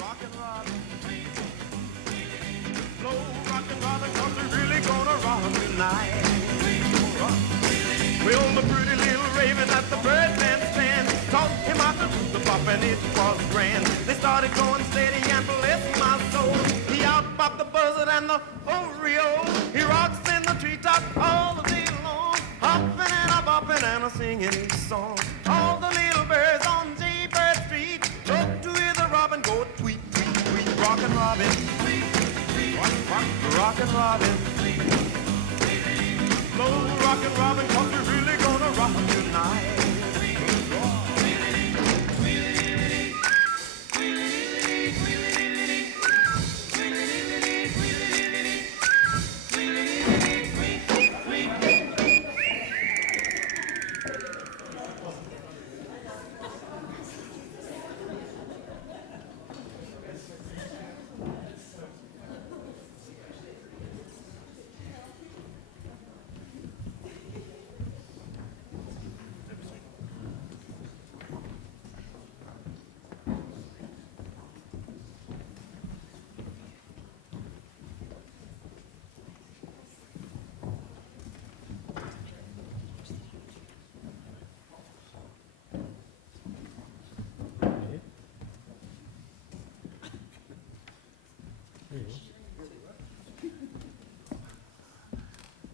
Rockin' Robin. Slow rockin' Robin, 'cause we're really gonna rock tonight. Well, the pretty little raven at the Birdman stand taught him how to do the bop, and it was grand. They started going steady and bless my soul. He out-bopped the buzzard and the Oreo. He rocks in the treetop all the day long, hopping and a-bopping and a-singing each song. All the little birds on Jaybird Street look to hear the robin go tweet, tweet, tweet. Rockin' Robin, rockin' Robin, slow rockin' Robin, 'cause we're really gonna rock tonight.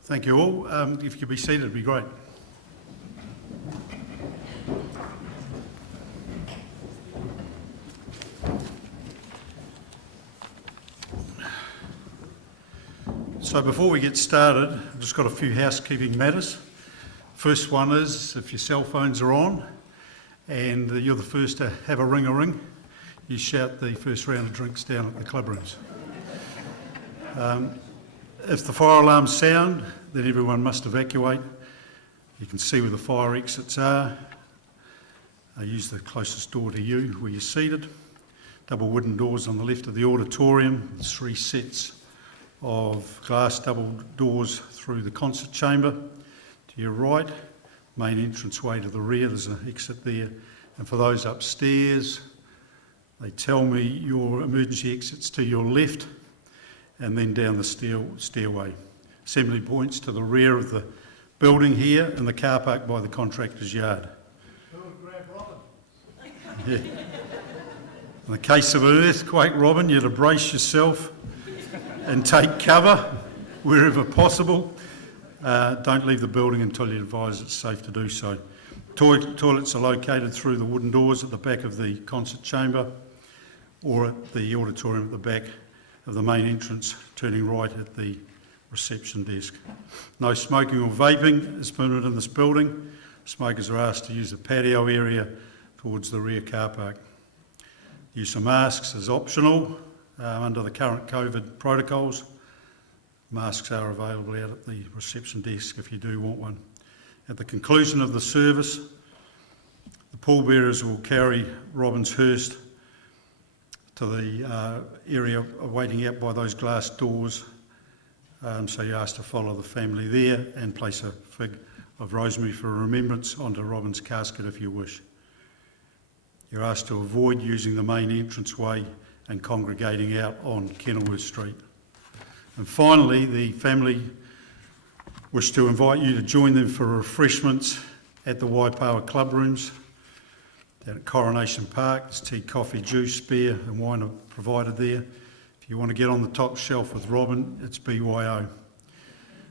Thank you all. If you could be seated, it'd be great. So before we get started, I've just got a few housekeeping matters. First one is, if your cell phones are on and you're the first to have a ring-a-ring, you shout the first round of drinks down at the club rooms. If the fire alarms sound, then everyone must evacuate. You can see where the fire exits are. Use the closest door to you where you're seated. Double wooden doors on the left of the auditorium. 3 sets of glass double doors through the concert chamber. To your right, main entranceway to the rear, there's an exit there. And for those upstairs, they tell me your emergency exit's to your left, and then down the stairway. Assembly points to the rear of the building here and the car park by the contractor's yard. Yeah. In the case of an earthquake, Robin, you're to brace yourself and take cover wherever possible. Don't leave the building until you're advised it's safe to do so. Toilets are located through the wooden doors at the back of the concert chamber or at the auditorium at the back of the main entrance, turning right at the reception desk. No smoking or vaping is permitted in this building. Smokers are asked to use the patio area towards the rear car park. Use of masks is optional under the current COVID protocols. Masks are available out at the reception desk if you do want one. At the conclusion of the service, the pallbearers will carry Robin's hearse to the area waiting out by those glass doors. So you're asked to follow the family there and place a fig of rosemary for remembrance onto Robin's casket if you wish. You're asked to avoid using the main entranceway and congregating out on Kenilworth Street. And finally, the family wish to invite you to join them for refreshments at the Waipawa Club Rooms down at Coronation Park. There's tea, coffee, juice, beer and wine are provided there. If you want to get on the top shelf with Robin, it's BYO.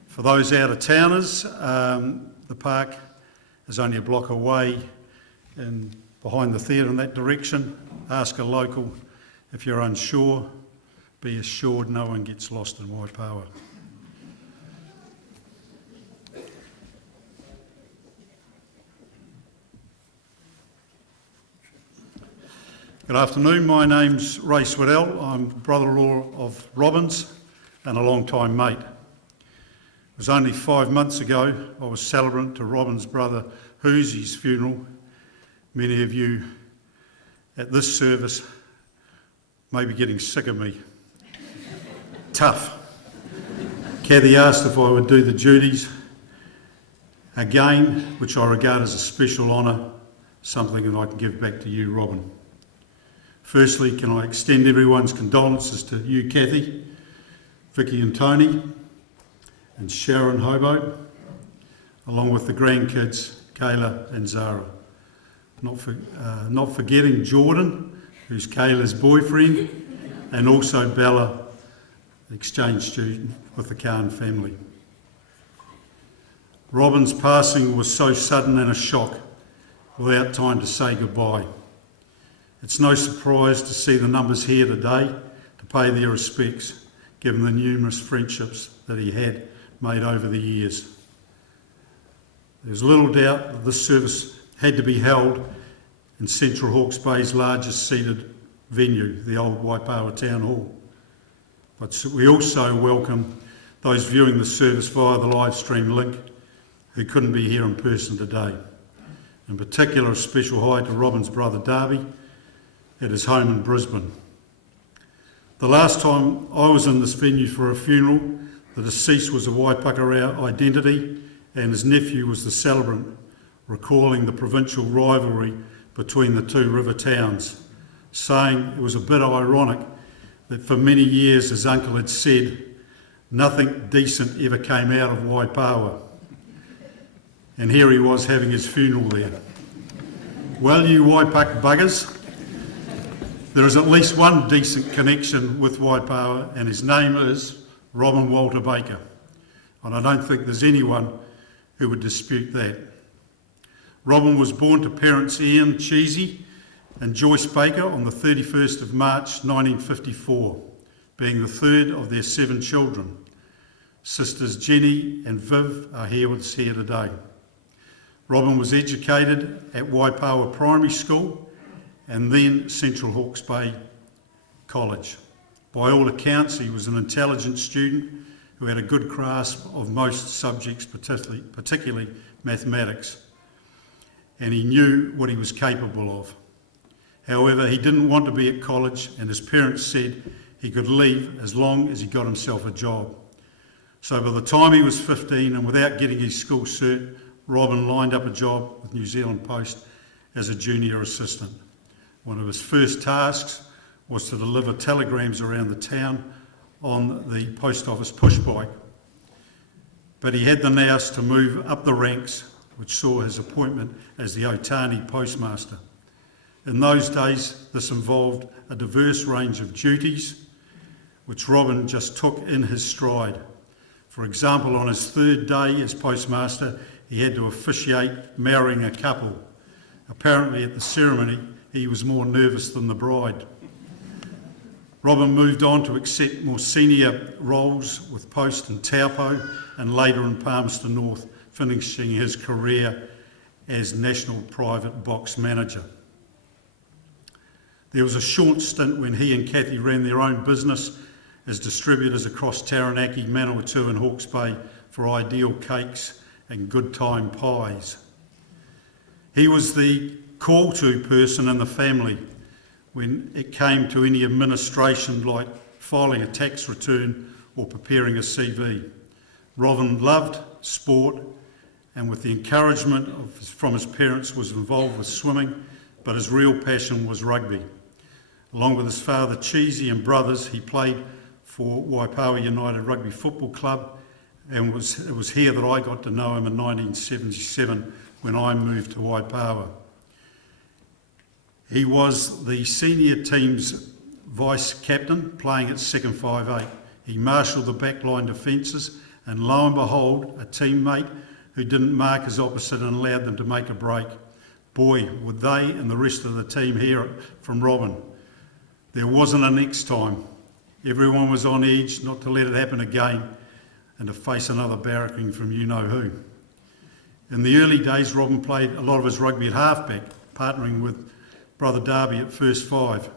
For those out-of-towners, the park is only a block away and behind the theatre in that direction. Ask a local if you're unsure. Be assured no one gets lost in Waipawa. Good afternoon, my name's Ray Swedell. I'm brother-in-law of Robin's and a long-time mate. It was only 5 months ago I was celebrant to Robin's brother Hoosy's funeral. Many of you at this service may be getting sick of me. Tough. Kathy asked if I would do the duties again, which I regard as a special honour, something that I can give back to you, Robin. Firstly, can I extend everyone's condolences to you, Kathy, Vicky and Tony, and Sharon Hobart, along with the grandkids, Kayla and Zara. Not forgetting Jordan, who's Kayla's boyfriend, and also Bella, exchange student with the Khan family. Robin's passing was so sudden and a shock, without time to say goodbye. It's no surprise to see the numbers here today to pay their respects, given the numerous friendships that he had made over the years. There's little doubt that this service had to be held in Central Hawke's Bay's largest seated venue, the old Waipawa Town Hall. But we also welcome those viewing the service via the live stream link who couldn't be here in person today. In particular, a special hi to Robin's brother Darby at his home in Brisbane. The last time I was in this venue for a funeral, the deceased was a Waipakarau identity and his nephew was the celebrant, recalling the provincial rivalry between the two river towns, saying it was a bit ironic that for many years his uncle had said nothing decent ever came out of Waipawa. And here he was having his funeral there. Well, you Waipak buggers, there is at least one decent connection with Waipawa, and his name is Robin Walter Baker. And I don't think there's anyone who would dispute that. Robin was born to parents Ian Cheesy and Joyce Baker on the 31st of March 1954, being the third of their 7 children. Sisters Jenny and Viv are here with us here today. Robin was educated at Waipawa Primary School and then Central Hawke's Bay College. By all accounts, he was an intelligent student who had a good grasp of most subjects, particularly mathematics, and he knew what he was capable of. However, he didn't want to be at college, and his parents said he could leave as long as he got himself a job. So by the time he was 15, and without getting his school cert, Robin lined up a job with New Zealand Post as a junior assistant. One of his first tasks was to deliver telegrams around the town on the post office push bike. But he had the nous to move up the ranks, which saw his appointment as the Otani postmaster. In those days, this involved a diverse range of duties, which Robin just took in his stride. For example, on his 3rd day as postmaster, he had to officiate marrying a couple. Apparently at the ceremony, he was more nervous than the bride. Robin moved on to accept more senior roles with Post and Taupo and later in Palmerston North, finishing his career as National Private Box Manager. There was a short stint when he and Kathy ran their own business as distributors across Taranaki, Manawatu and Hawke's Bay for Ideal Cakes and Good Time Pies. He was the call-to person in the family when it came to any administration like filing a tax return or preparing a CV. Robin loved sport and with the encouragement from his parents was involved with swimming, but his real passion was rugby. Along with his father Cheesy and brothers, he played for Waipawa United Rugby Football Club, and it was here that I got to know him in 1977 when I moved to Waipawa. He was the senior team's vice captain, playing at second 5'8". He marshalled the backline defences, and lo and behold, a teammate who didn't mark his opposite and allowed them to make a break. Boy, would they and the rest of the team hear it from Robin. There wasn't a next time. Everyone was on edge not to let it happen again and to face another barracking from you-know-who. In the early days, Robin played a lot of his rugby at halfback, partnering with brother Darby at first 5.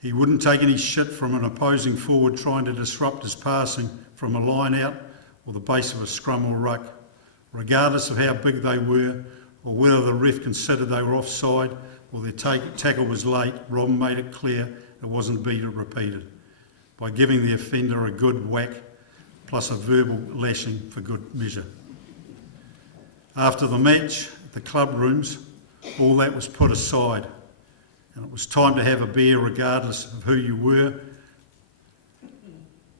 He wouldn't take any shit from an opposing forward trying to disrupt his passing from a line out or the base of a scrum or ruck. Regardless of how big they were or whether the ref considered they were offside or their tackle was late, Robin made it clear it wasn't to be repeated by giving the offender a good whack plus a verbal lashing for good measure. After the match, the club rooms, all that was put aside and it was time to have a beer regardless of who you were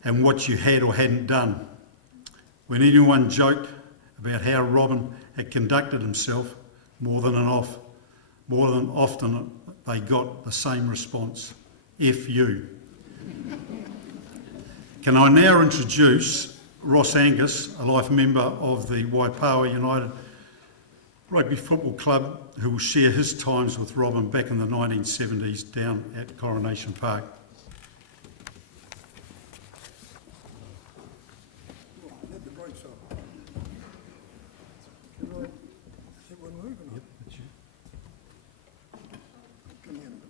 and what you had or hadn't done. When anyone joked about how Robin had conducted himself, more than often they got the same response, F you. Can I now introduce Ross Angus, a life member of the Waipawa United Rugby Football Club, who will share his times with Robin back in the 1970s down at Coronation Park. Let the brakes off. Is that one moving? Yep, that's you. Come here a minute.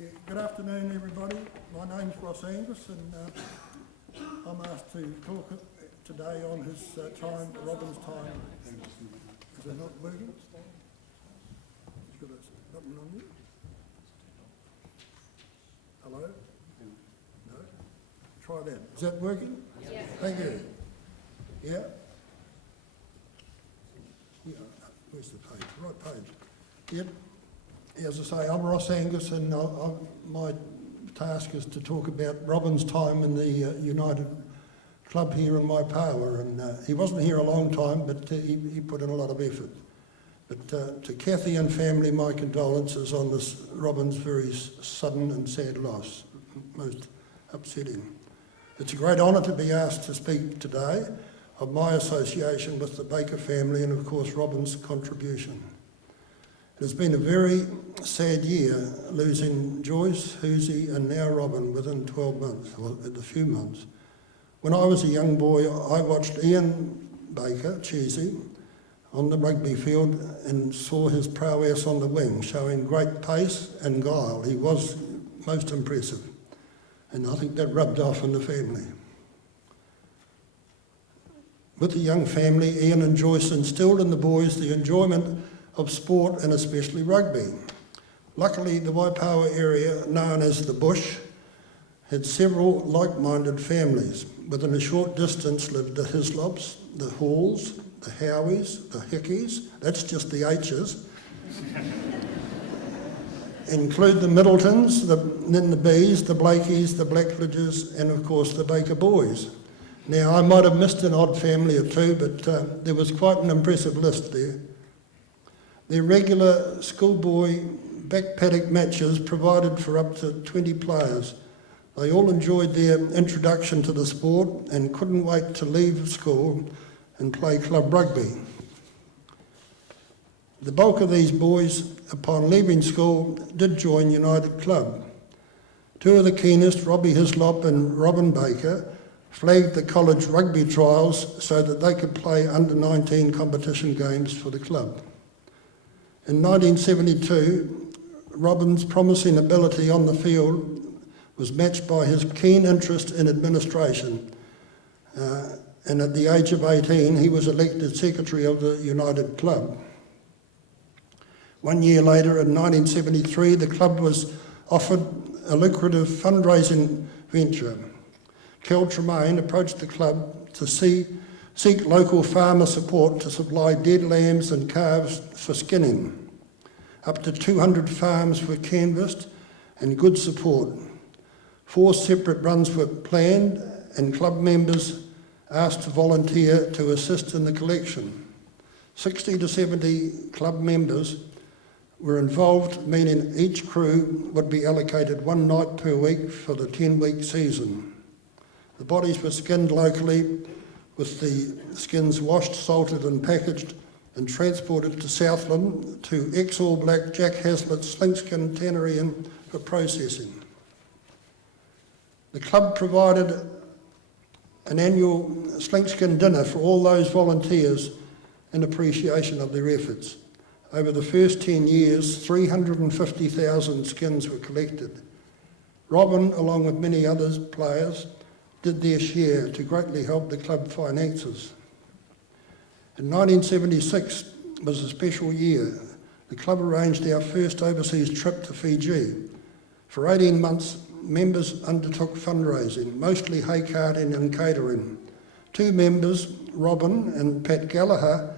Yeah, good afternoon, everybody. My name's Ross Angus, and I'm asked to talk today on his time, Robin's time. Is it not working? He's got a button on you. Hello? No? Try that. Is that working? Yes. Thank you. Yeah? Yeah, where's the page? Right page. Yep. As I say, I'm Ross Angus, and my task is to talk about Robin's time in the United Club here in Waipawa. And he wasn't here a long time, but he put in a lot of effort. But to Kathy and family, my condolences on this Robin's very sudden and sad loss. Most upsetting. It's a great honour to be asked to speak today of my association with the Baker family and, of course, Robin's contribution. It has been a very sad year, losing Joyce, Hoosie and now Robin within 12 months, or a few months. When I was a young boy, I watched Ian Baker, Cheesy, on the rugby field and saw his prowess on the wing, showing great pace and guile. He was most impressive, and I think that rubbed off on the family. With the young family, Ian and Joyce instilled in the boys the enjoyment of sport and especially rugby. Luckily, the Waipawa area, known as the Bush, had several like-minded families. Within a short distance lived the Hislops, the Halls, the Howies, the Hickeys, that's just the H's. Include the Middletons, then the Bees, the Blakeys, the Blackledges, and of course the Baker boys. Now, I might have missed an odd family or two, but there was quite an impressive list there. Their regular schoolboy back paddock matches provided for up to 20 players. They all enjoyed their introduction to the sport and couldn't wait to leave school and play club rugby. The bulk of these boys, upon leaving school, did join United Club. Two of the keenest, Robbie Hislop and Robin Baker, flagged the college rugby trials so that they could play under-19 competition games for the club. In 1972, Robin's promising ability on the field was matched by his keen interest in administration, and at the age of 18 he was elected secretary of the United Club. 1 year later, in 1973, the club was offered a lucrative fundraising venture. Kel Tremaine approached the club to seek local farmer support to supply dead lambs and calves for skinning. Up to 200 farms were canvassed and good support. 4 separate runs were planned and club members asked to volunteer to assist in the collection. 60 to 70 club members were involved, meaning each crew would be allocated 1 night per week for the 10-week season. The bodies were skinned locally, with the skins washed, salted and packaged and transported to Southland to ex-All Black Jack Haslett's Slinkskin Tannery for processing. The club provided an annual Slinkskin dinner for all those volunteers in appreciation of their efforts. Over the first 10 years, 350,000 skins were collected. Robin, along with many other players, did their share to greatly help the club finances. In 1976, was a special year. The club arranged our first overseas trip to Fiji. For 18 months, members undertook fundraising, mostly hay carting and catering. 2 members, Robin and Pat Gallagher,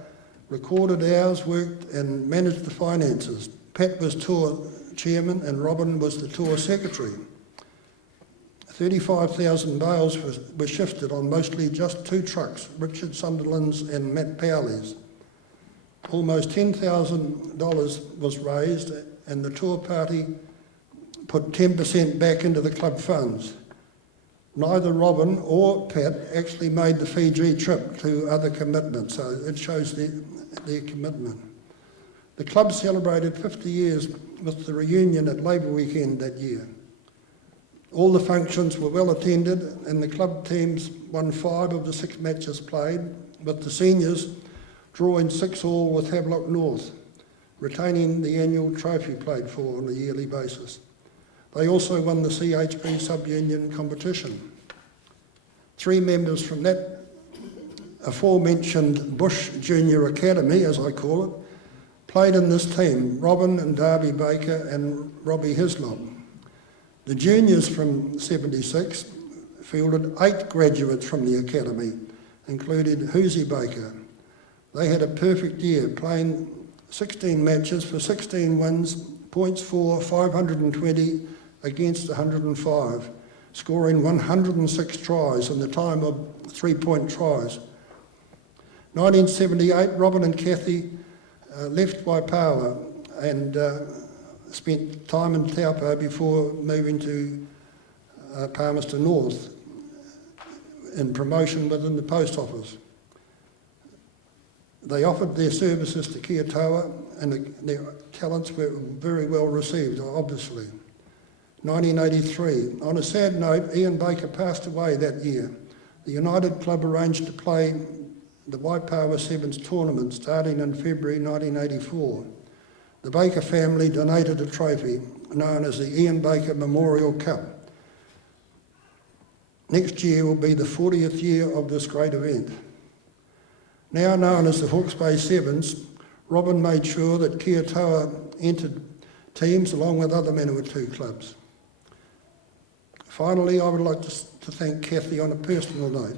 recorded hours worked and managed the finances. Pat was tour chairman and Robin was the tour secretary. 35,000 bales were shifted on mostly just 2 trucks, Richard Sunderland's and Matt Powley's. Almost $10,000 was raised and the tour party put 10% back into the club funds. Neither Robin or Pat actually made the Fiji trip to other commitments, so it shows their commitment. The club celebrated 50 years with the reunion at Labour Weekend that year. All the functions were well attended and the club teams won 5 of the 6 matches played, with the seniors drawing 6-all with Havelock North, retaining the annual trophy played for on a yearly basis. They also won the CHP sub-union competition. 3 members from that aforementioned Bush Junior Academy, as I call it, played in this team, Robin and Darby Baker and Robbie Hislop. The juniors from 76 fielded 8 graduates from the academy, including Hoosie Baker. They had a perfect year, playing 16 matches for 16 wins, points for 520 against 105, scoring 106 tries in the time of 3-point tries. 1978, Robin and Kathy left Waipawa and spent time in Taupo before moving to Palmerston North in promotion within the post office. They offered their services to Kia Toa and their talents were very well received, obviously. 1983, on a sad note, Ian Baker passed away that year. The United Club arranged to play the Waipawa Sevens tournament starting in February 1984. The Baker family donated a trophy known as the Ian Baker Memorial Cup. Next year will be the 40th year of this great event. Now known as the Hawke's Bay Sevens, Robin made sure that Kia Toa entered teams along with other Manawatu clubs. Finally, I would like to thank Kathy on a personal note.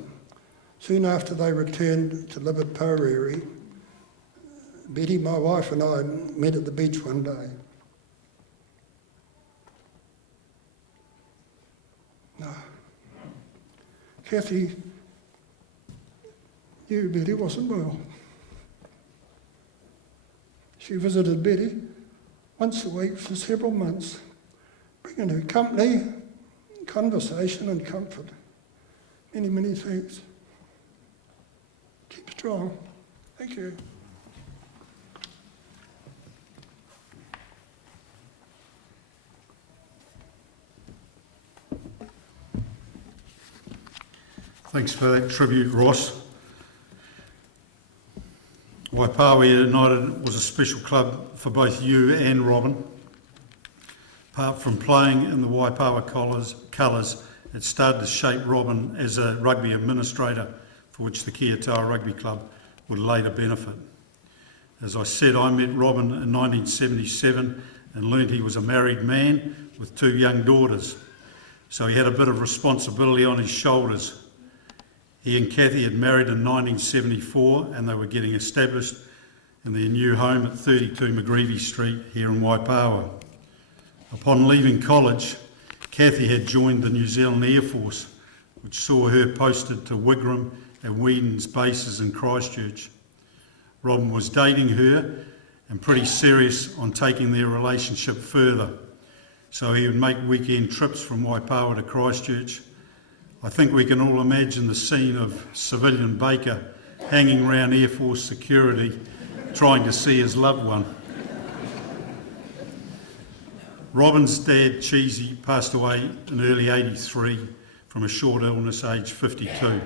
Soon after they returned to live at Poreri, Betty, my wife, and I met at the beach one day. Kathy, you, Betty, wasn't well. She visited Betty once a week for several months, bringing her company, conversation and comfort. Many, many thanks. Keep strong. Thank you. Thanks for that tribute, Ross. Waipawa United was a special club for both you and Robin. Apart from playing in the Waipawa colours, it started to shape Robin as a rugby administrator for which the Kia Toa Rugby Club would later benefit. As I said, I met Robin in 1977 and learned he was a married man with 2 young daughters, so he had a bit of responsibility on his shoulders. He and Kathy had married in 1974 and they were getting established in their new home at 32 McGreevy Street here in Waipawa. Upon leaving college, Kathy had joined the New Zealand Air Force, which saw her posted to Wigram and Whedon's bases in Christchurch. Robin was dating her and pretty serious on taking their relationship further, so he would make weekend trips from Waipawa to Christchurch. I think we can all imagine the scene of civilian Baker hanging around Air Force security trying to see his loved one. Robin's dad, Cheesy, passed away in early '83 from a short illness, aged 52.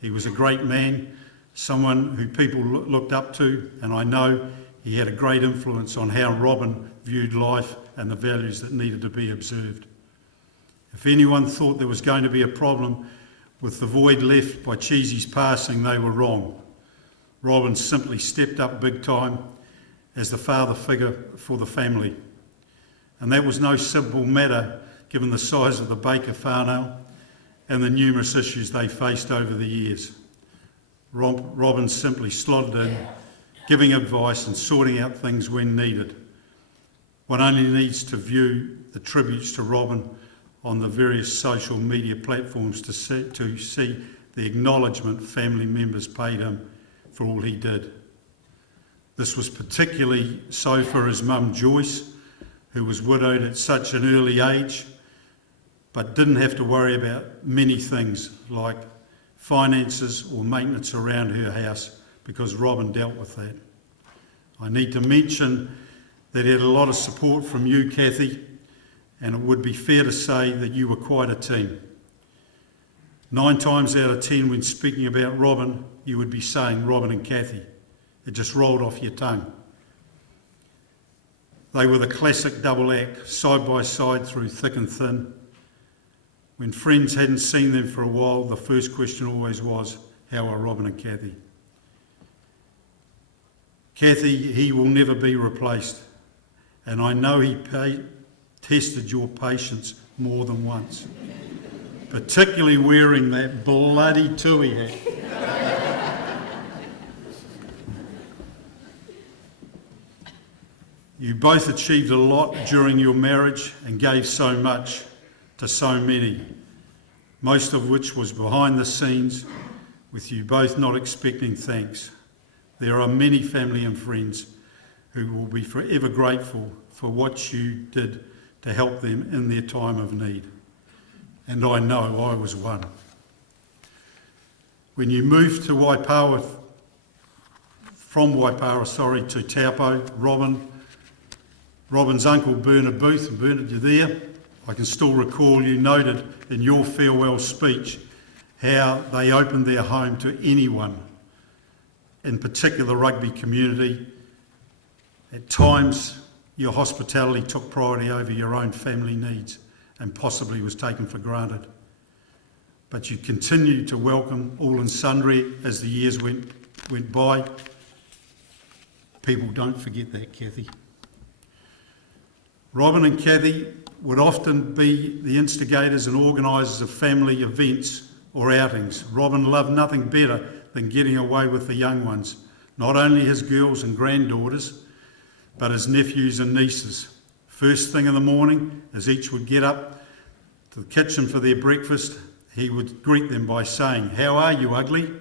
He was a great man, someone who people looked up to, and I know he had a great influence on how Robin viewed life and the values that needed to be observed. If anyone thought there was going to be a problem with the void left by Cheesy's passing, they were wrong. Robin simply stepped up big time as the father figure for the family. And that was no simple matter given the size of the Baker whānau and the numerous issues they faced over the years. Robin simply slotted in, giving advice and sorting out things when needed. One only needs to view the tributes to Robin on the various social media platforms to see the acknowledgement family members paid him for all he did. This was particularly so for his mum Joyce, who was widowed at such an early age, but didn't have to worry about many things like finances or maintenance around her house because Robin dealt with that. I need to mention that he had a lot of support from you, Kathy, and it would be fair to say that you were quite a team. 9 times out of 10 when speaking about Robin, you would be saying Robin and Kathy. It just rolled off your tongue. They were the classic double act, side by side through thick and thin. When friends hadn't seen them for a while, the first question always was, how are Robin and Kathy? Kathy, he will never be replaced. And I know he tested your patience more than once, particularly wearing that bloody Tui hat. You both achieved a lot during your marriage and gave so much to so many, most of which was behind the scenes, with you both not expecting thanks. There are many family and friends who will be forever grateful for what you did to help them in their time of need. And I know I was one. When you moved to Waipawa, from Waipawa, to Taupo, Robin's uncle Bernard Booth, and Bernard, you there? I can still recall you noted in your farewell speech how they opened their home to anyone, in particular the rugby community. At times, your hospitality took priority over your own family needs and possibly was taken for granted. But you continued to welcome all and sundry as the years went by. People don't forget that, Kathy. Robin and Kathy would often be the instigators and organisers of family events or outings. Robin loved nothing better than getting away with the young ones, not only his girls and granddaughters, but his nephews and nieces. First thing in the morning, as each would get up to the kitchen for their breakfast, he would greet them by saying, "How are you, ugly?"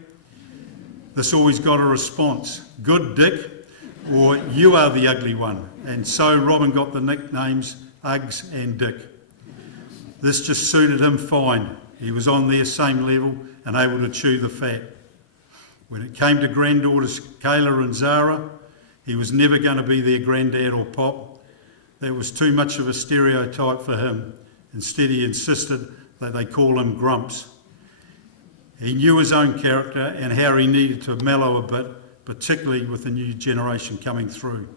This always got a response, "Good, Dick," or "You are the ugly one." And so Robin got the nicknames Uggs and Dick. This just suited him fine. He was on their same level and able to chew the fat. When it came to granddaughters Kayla and Zara, he was never going to be their granddad or pop. That was too much of a stereotype for him. Instead, he insisted that they call him Grumps. He knew his own character and how he needed to mellow a bit, particularly with the new generation coming through.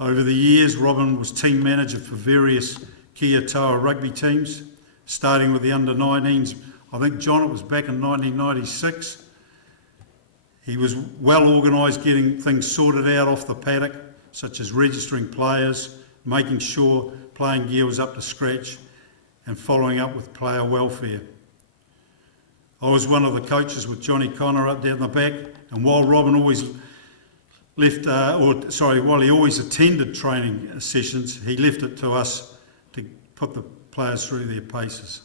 Over the years, Robin was team manager for various Kia Toa rugby teams, starting with the under-19s. I think, John, it was back in 1996. He was well organised, getting things sorted out off the paddock, such as registering players, making sure playing gear was up to scratch, and following up with player welfare. I was one of the coaches with Johnny Connor up down the back, and while Robin always while he always attended training sessions, he left it to us to put the players through their paces.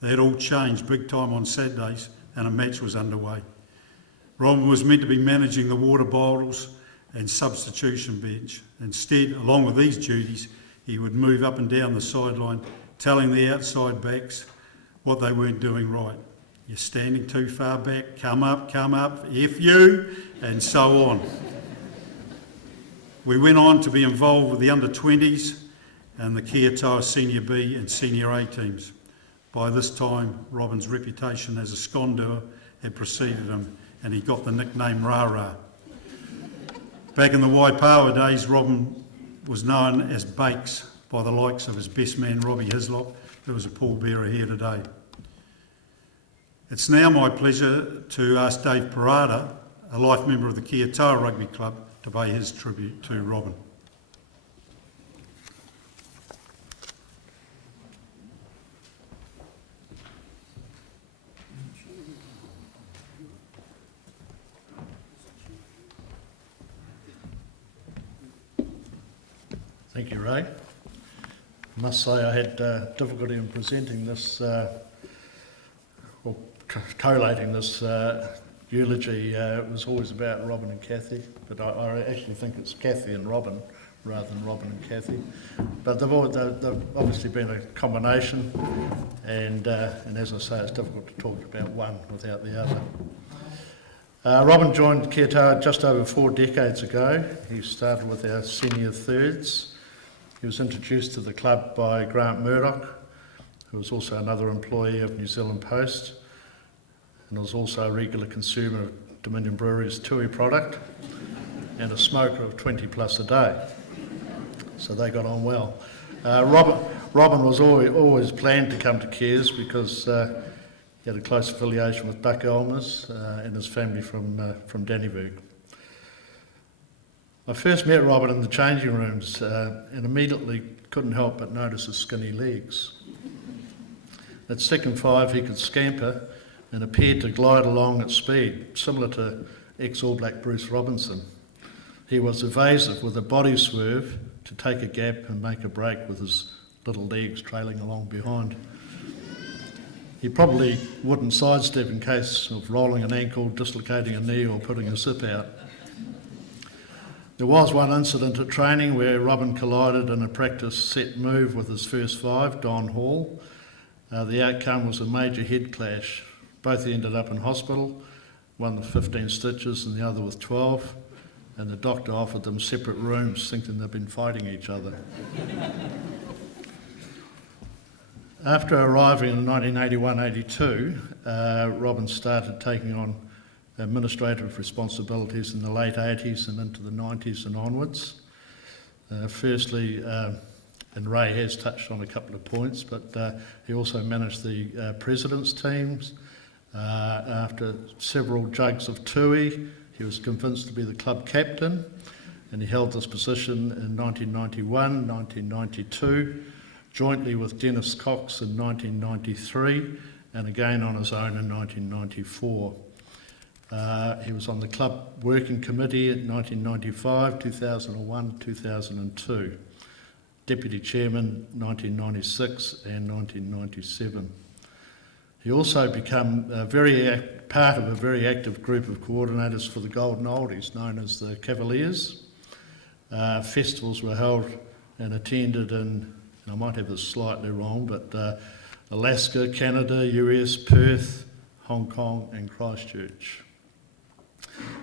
They had all changed big time on Saturdays, and a match was underway. Robin was meant to be managing the water bottles and substitution bench. Instead, along with these duties, he would move up and down the sideline, telling the outside backs what they weren't doing right. You're standing too far back, come up, F you, and so on. We went on to be involved with the under-20s and the Kia Toa Senior B and Senior A teams. By this time, Robin's reputation as a scon-doer had preceded him, and he got the nickname Rara. Back in the Waipawa days, Robin was known as Bakes by the likes of his best man, Robbie Hislop, who was a pallbearer here today. It's now my pleasure to ask Dave Parada a life member of the Kia Toa Rugby Club, to pay his tribute to Robin. Thank you, Ray. I must say I had difficulty in presenting this, or collating this eulogy. It was always about Robin and Kathy, but I actually think it's Kathy and Robin rather than Robin and Kathy. But they've obviously been a combination, and as I say, it's difficult to talk about one without the other. Robin joined Kia Toa just over 4 decades ago. He started with our senior thirds. He was introduced to the club by Grant Murdoch, who was also another employee of New Zealand Post, and was also a regular consumer of Dominion Brewery's Tui product, and a smoker of 20 plus a day. So they got on well. Robin was always planned to come to Kiers because he had a close affiliation with Buck Elmers and his family from Dannevirke. I first met Robin in the changing rooms and immediately couldn't help but notice his skinny legs. At second 5 he could scamper and appeared to glide along at speed, similar to ex-All Black Bruce Robinson. He was evasive with a body swerve to take a gap and make a break with his little legs trailing along behind. He probably wouldn't sidestep in case of rolling an ankle, dislocating a knee or putting a zip out. There was one incident at training where Robin collided in a practice set move with his first 5, Don Hall. The outcome was a major head clash. Both ended up in hospital, one with 15 stitches and the other with 12, and the doctor offered them separate rooms thinking they'd been fighting each other. After arriving in 1981-82, Robin started taking on administrative responsibilities in the late 80s and into the 90s and onwards. Firstly, and Ray has touched on a couple of points, but he also managed the president's teams. After several jugs of Tui, he was convinced to be the club captain, and he held this position in 1991, 1992, jointly with Dennis Cox in 1993, and again on his own in 1994. He was on the club working committee in 1995, 2001, 2002. Deputy Chairman 1996 and 1997. He also became part of a very active group of coordinators for the Golden Oldies, known as the Cavaliers. Festivals were held and attended in, and I might have this slightly wrong, but Alaska, Canada, US, Perth, Hong Kong and Christchurch.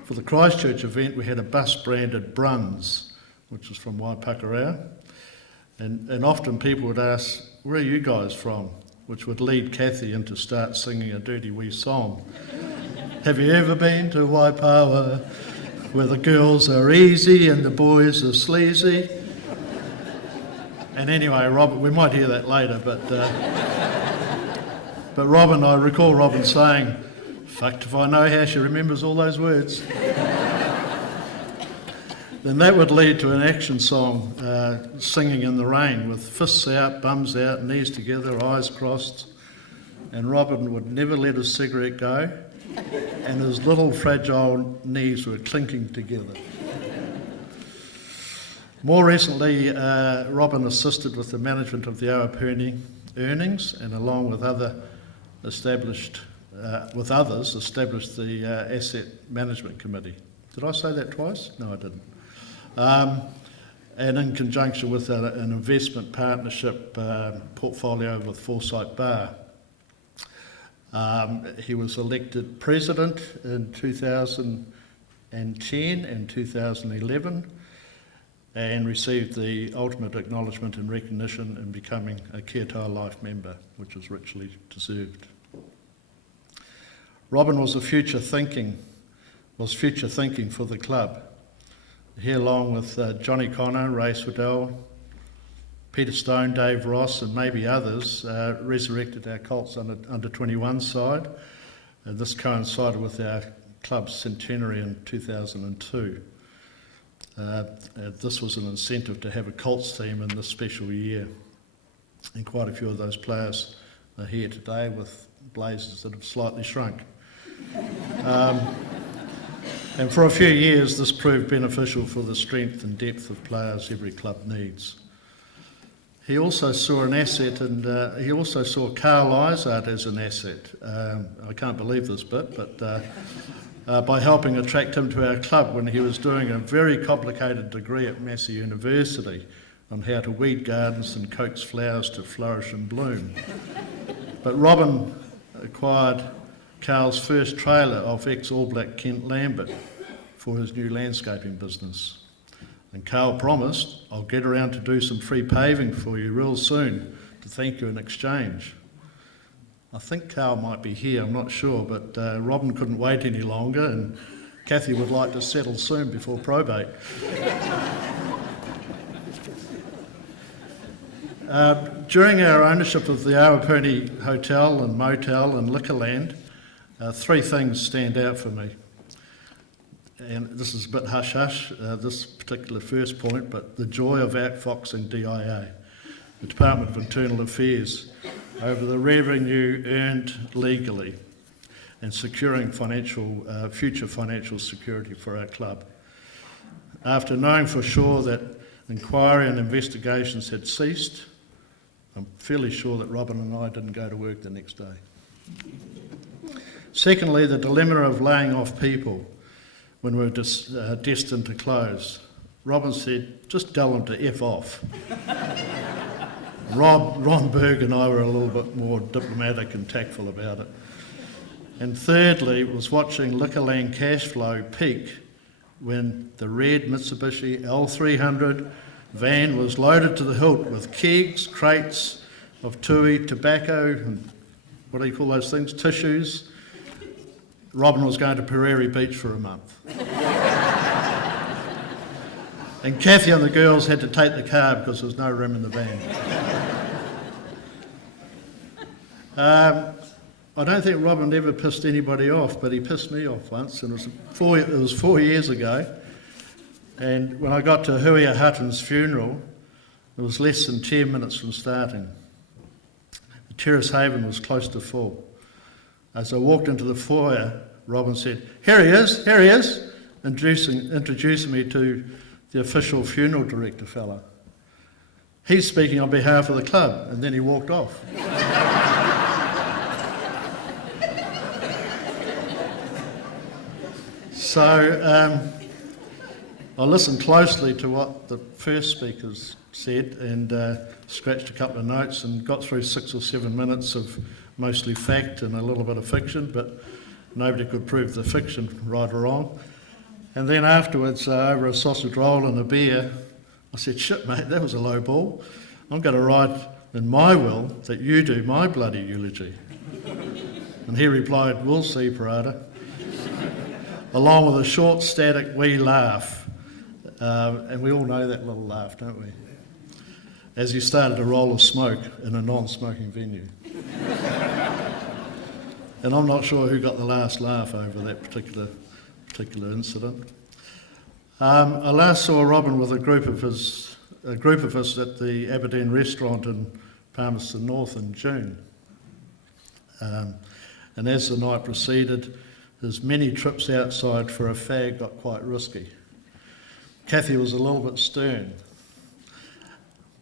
For the Christchurch event, we had a bus branded Bruns, which was from Waipakarau. And often people would ask, where are you guys from? Which would lead Kathy into start singing a dirty wee song. Have you ever been to Waipawa, where the girls are easy and the boys are sleazy? And anyway, Robin, we might hear that later, but Robin, I recall Robin saying, fucked if I know how she remembers all those words. Then that would lead to an action song, Singing in the Rain, with fists out, bums out, knees together, eyes crossed. And Robin would never let his cigarette go, and his little fragile knees were clinking together. More recently, Robin assisted with the management of the Awapuni earnings, and along with others established the Asset Management Committee. Did I say that twice? No, I didn't. And in conjunction with an investment partnership portfolio with Forsyth Bar. He was elected president in 2010 and 2011 and received the ultimate acknowledgement and recognition in becoming a Kia Toa Life member, which was richly deserved. Robin was future thinking for the club. He, along with Johnny Connor, Ray Swedell, Peter Stone, Dave Ross and maybe others, resurrected our Colts under 21 side. This coincided with our club's centenary in 2002. This was an incentive to have a Colts team in this special year, and quite a few of those players are here today with blazers that have slightly shrunk. And for a few years this proved beneficial for the strength and depth of players every club needs. He also saw an asset, and he also saw Carl Izard as an asset. I can't believe this bit, but by helping attract him to our club when he was doing a very complicated degree at Massey University on how to weed gardens and coax flowers to flourish and bloom. But Robin acquired Carl's first trailer off ex-All Black Kent Lambert for his new landscaping business. And Carl promised, "I'll get around to do some free paving for you real soon to thank you in exchange." I think Carl might be here, I'm not sure, but Robin couldn't wait any longer, and Kathy would like to settle soon before probate. During our ownership of the Awapuni Hotel and Motel and Liquorland, three things stand out for me. And this is a bit hush-hush, this particular first point, but the joy of outfoxing DIA, the Department of Internal Affairs, over the revenue earned legally and securing future financial security for our club. After knowing for sure that inquiry and investigations had ceased, I'm fairly sure that Robin and I didn't go to work the next day. Secondly, the dilemma of laying off people when we were destined to close. Robin said, "Just tell them to F off." Ron Berg and I were a little bit more diplomatic and tactful about it. And thirdly, was watching Liquorland cash flow peak when the red Mitsubishi L300 van was loaded to the hilt with kegs, crates of tui, tobacco, and what do you call those things, tissues. Robin was going to Prairie Beach for a month. And Kathy and the girls had to take the car because there was no room in the van. I don't think Robin ever pissed anybody off, but he pissed me off once, and it was 4 years ago. And when I got to Huia Hutton's funeral, it was less than 10 minutes from starting. The Terrace Haven was close to full. As I walked into the foyer, Robin said, here he is, introducing me to the official funeral director fella. He's speaking on behalf of the club, and then he walked off. So I listened closely to what the first speakers said and scratched a couple of notes and got through 6 or 7 minutes of mostly fact and a little bit of fiction, but nobody could prove the fiction right or wrong. And then afterwards, over a sausage roll and a beer, I said, shit mate, that was a low ball. I'm going to write in my will that you do my bloody eulogy. And he replied, we'll see, Parada. Along with a short, static wee laugh. And we all know that little laugh, don't we? As he started a roll of smoke in a non-smoking venue. And I'm not sure who got the last laugh over that particular incident. I last saw Robin with a group of us at the Aberdeen restaurant in Palmerston North in June. And as the night proceeded, his many trips outside for a fag got quite risky. Kathy was a little bit stern,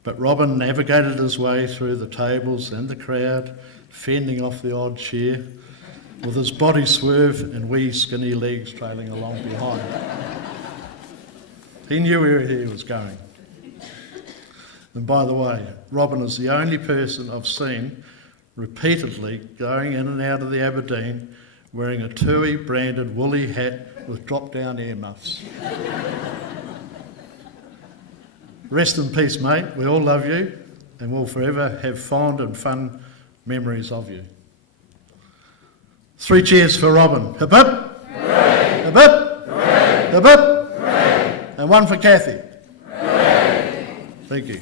but Robin navigated his way through the tables and the crowd, fending off the odd cheer, with his body swerve and wee skinny legs trailing along behind. He knew where he was going. And by the way, Robin is the only person I've seen repeatedly going in and out of the Aberdeen wearing a Tui branded woolly hat with drop-down ear muffs. Rest in peace, mate. We all love you and we'll forever have fond and fun memories of you. 3 cheers for Robin. Hip hip. Hooray. Hip hip. Hooray. Hip hip. Hooray. And 1 for Kathy. Hooray. Thank you.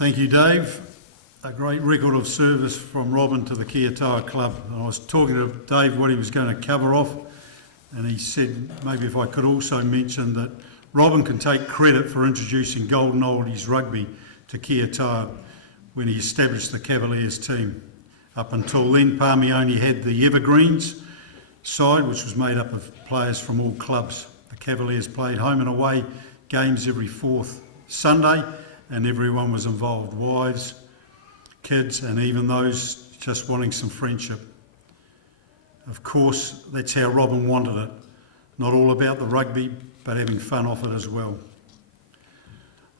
Thank you, Dave. A great record of service from Robin to the Kia Toa Club. And I was talking to Dave what he was going to cover off, and he said maybe if I could also mention that Robin can take credit for introducing Golden Oldies rugby to Kia Toa when he established the Cavaliers team. Up until then, Palmy only had the Evergreens side, which was made up of players from all clubs. The Cavaliers played home and away games every fourth Sunday, and everyone was involved, wives, kids, and even those just wanting some friendship. Of course, that's how Robin wanted it. Not all about the rugby, but having fun off it as well.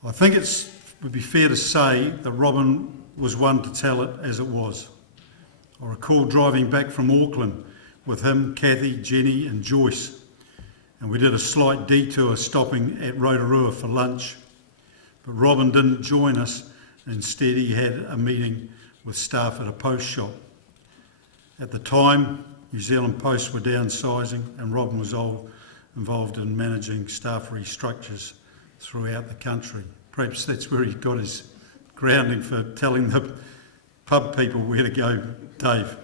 I think it would be fair to say that Robin was one to tell it as it was. I recall driving back from Auckland with him, Kathy, Jenny and Joyce, and we did a slight detour stopping at Rotorua for lunch. But Robin didn't join us. Instead, he had a meeting with staff at a post shop. At the time, New Zealand Post were downsizing, and Robin was involved in managing staff restructures throughout the country. Perhaps that's where he got his grounding for telling the pub people where to go, Dave.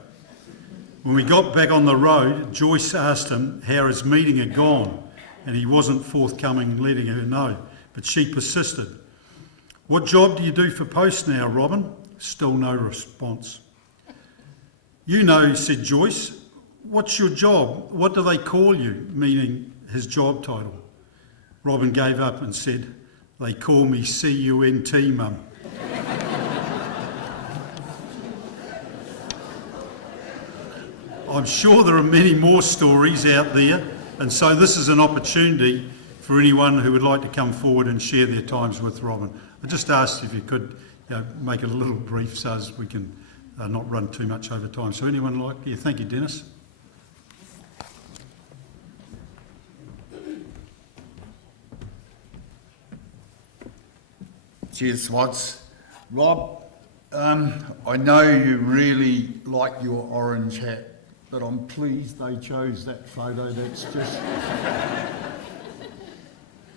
When we got back on the road, Joyce asked him how his meeting had gone, and he wasn't forthcoming letting her know, but she persisted. "What job do you do for Post now, Robin?" Still no response. "You know," said Joyce. "What's your job? What do they call you?" Meaning his job title. Robin gave up and said, "They call me CUNT, Mum." I'm sure there are many more stories out there, and so this is an opportunity for anyone who would like to come forward and share their times with Robin. I just asked if you could make it a little brief so as we can not run too much over time. So anyone like? Yeah, thank you, Dennis. Cheers, Swads. Rob, I know you really like your orange hat, but I'm pleased they chose that photo. That's just...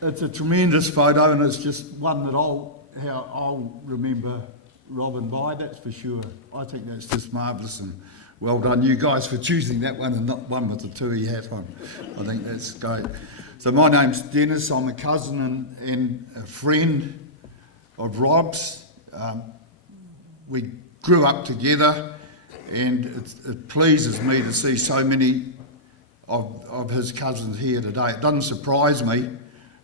It's a tremendous photo, and it's just one that I'll remember Robin by, that's for sure. I think that's just marvellous, and well done you guys for choosing that one and not one with the Tui hat on. I think that's great. So my name's Dennis. I'm a cousin and a friend of Rob's. We grew up together, and it pleases me to see so many of his cousins here today. It doesn't surprise me,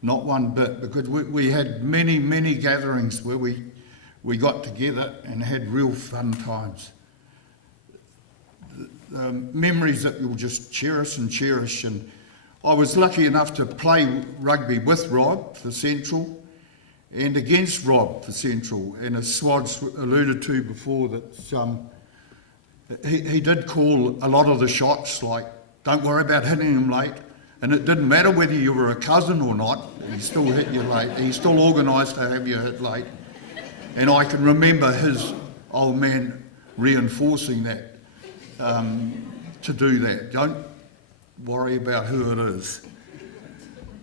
not one bit, because we had many, many gatherings where we got together and had real fun times. Memories that you'll just cherish and cherish. And I was lucky enough to play rugby with Rob for Central and against Rob for Central. And as Swads alluded to before, that he did call a lot of the shots, like, don't worry about hitting him late. And it didn't matter whether you were a cousin or not, he still hit you late. He still organised to have you hit late. And I can remember his old man reinforcing that, to do that. Don't worry about who it is.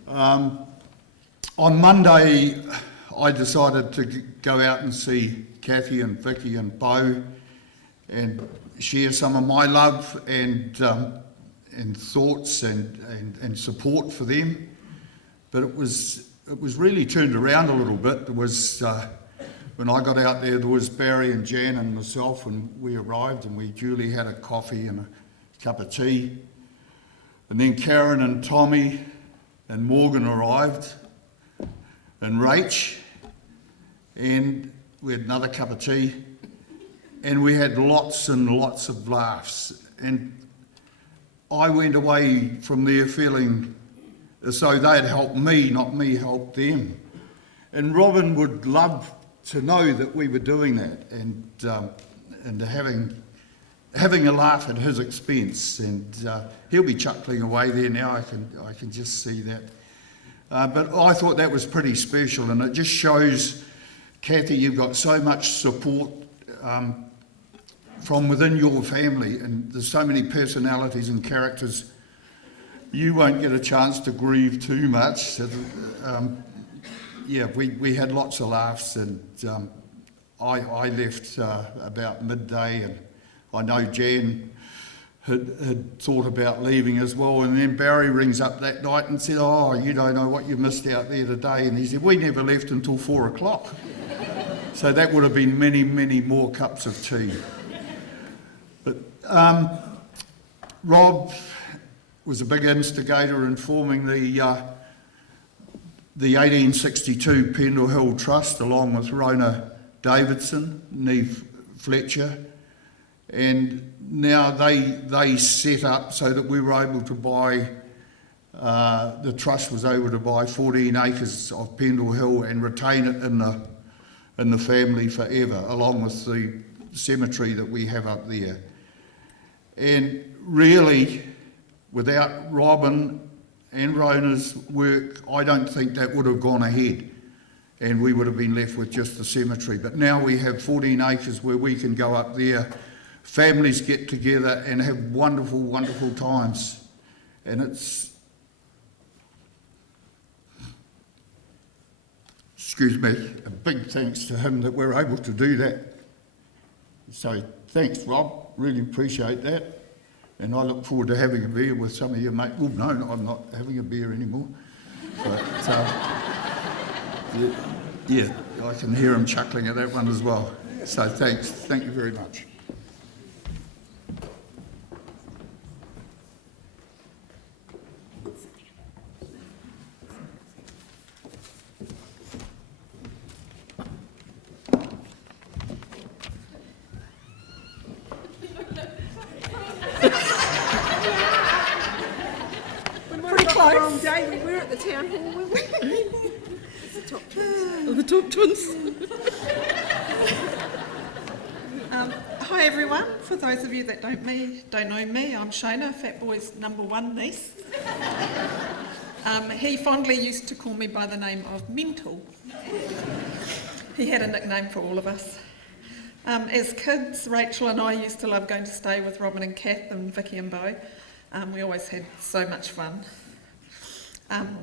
On Monday, I decided to go out and see Kathy and Vicky and Bo and share some of my love and thoughts and support for them. But it was really turned around a little bit. There was when I got out there was Barry and Jan and myself, and we arrived and we duly had a coffee and a cup of tea. And then Karen and Tommy and Morgan arrived, and Rach, and we had another cup of tea, and we had lots and lots of laughs. And I went away from there feeling as though they'd helped me, not me help them. And Robin would love to know that we were doing that and having a laugh at his expense. And he'll be chuckling away there now. I can just see that. But I thought that was pretty special, and it just shows, Kathy, you've got so much support from within your family, and there's so many personalities and characters. You won't get a chance to grieve too much. Yeah, we had lots of laughs, and I left about midday, and I know Jan had thought about leaving as well, and then Barry rings up that night and said, "Oh, you don't know what you missed out there today." And he said, "We never left until 4 o'clock." So that would have been many, many more cups of tea. But Rob was a big instigator in forming the 1862 Pendle Hill Trust, along with Rona Davidson, Neve Fletcher, and now they set up so that we were able to buy, the trust was able to buy 14 acres of Pendle Hill and retain it in the family forever, along with the cemetery that we have up there. And really, without Robin and Rona's work, I don't think that would have gone ahead, and we would have been left with just the cemetery. But now we have 14 acres where we can go up there, families get together and have wonderful, wonderful times. And it's, excuse me, a big thanks to him that we're able to do that. So thanks, Rob, really appreciate that. And I look forward to having a beer with some of your mates. Well, no, I'm not having a beer anymore. But, yeah, I can hear him chuckling at that one as well. So thanks, thank you very much. Wrong day, we were at the town hall, weren't we? It's the top twins. The top twins. Hi everyone. For those of you that don't know me, I'm Shona, Fat Boy's #1 niece. He fondly used to call me by the name of Mental. He had a nickname for all of us. As kids, Rachel and I used to love going to stay with Robin and Kath and Vicky and Bo. We always had so much fun.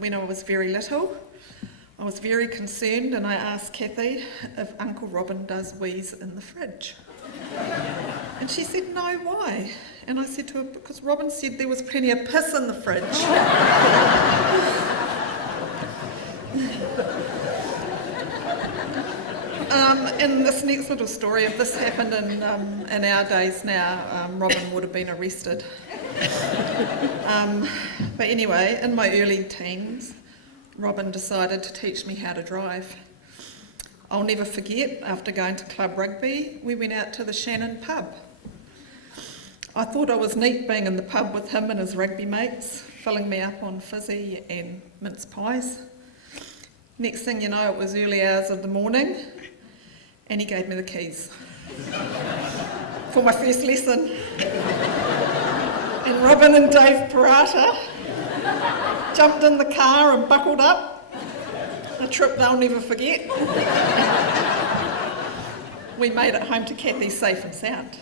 When I was very little, I was very concerned, and I asked Kathy if Uncle Robin does wheeze in the fridge. And she said, "No, why?" And I said to her, "Because Robin said there was plenty of piss in the fridge." In this next little story, if this happened in our days now, Robin would have been arrested. But anyway, in my early teens, Robin decided to teach me how to drive. I'll never forget, after going to club rugby, we went out to the Shannon pub. I thought I was neat being in the pub with him and his rugby mates, filling me up on fizzy and mince pies. Next thing you know, it was early hours of the morning, and he gave me the keys for my first lesson. And Robin and Dave Parata jumped in the car and buckled up. A trip they'll never forget. We made it home to Kathy safe and sound.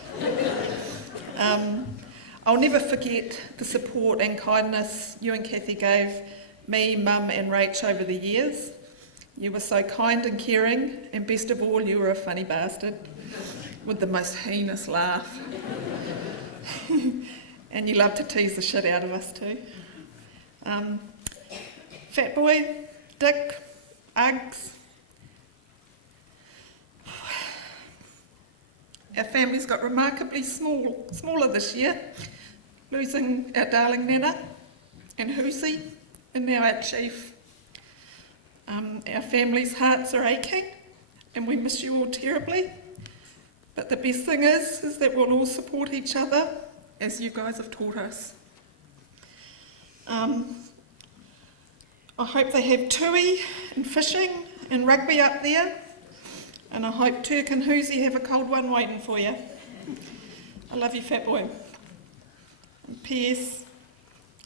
I'll never forget the support and kindness you and Kathy gave me, Mum and Rach over the years. You were so kind and caring, and best of all, you were a funny bastard with the most heinous laugh. And you love to tease the shit out of us too. Fat Boy, Dick, Uggs. Our family's got remarkably smaller this year, losing our darling Nana and Hoosie, and now our chief. Our family's hearts are aching, and we miss you all terribly. But the best thing is that we'll all support each other, as you guys have taught us. I hope they have tui and fishing and rugby up there, and I hope Turk and Hoosie have a cold one waiting for you. I love you, Fat Boy. And P.S.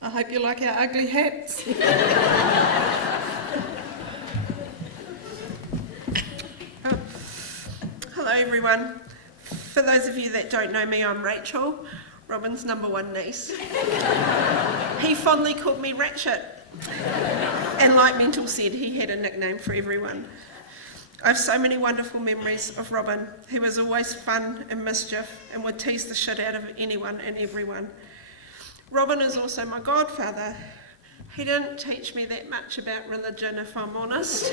I hope you like our ugly hats. Hello everyone. For those of you that don't know me, I'm Rachel, Robin's #1 niece. He fondly called me Ratchet. And like Mental said, he had a nickname for everyone. I have so many wonderful memories of Robin. He was always fun and mischief and would tease the shit out of anyone and everyone. Robin is also my godfather. He didn't teach me that much about religion, if I'm honest.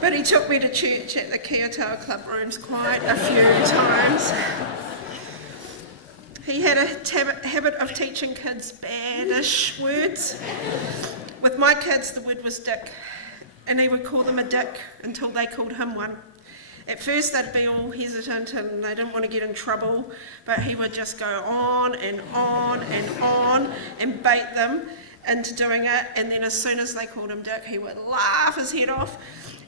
But he took me to church at the Kiotoa Club rooms quite a few times. He had a habit of teaching kids baddish words. With my kids, the word was dick, and he would call them a dick until they called him one. At first, they'd be all hesitant and they didn't want to get in trouble, but he would just go on and on and on and bait them into doing it, and then as soon as they called him dick, he would laugh his head off.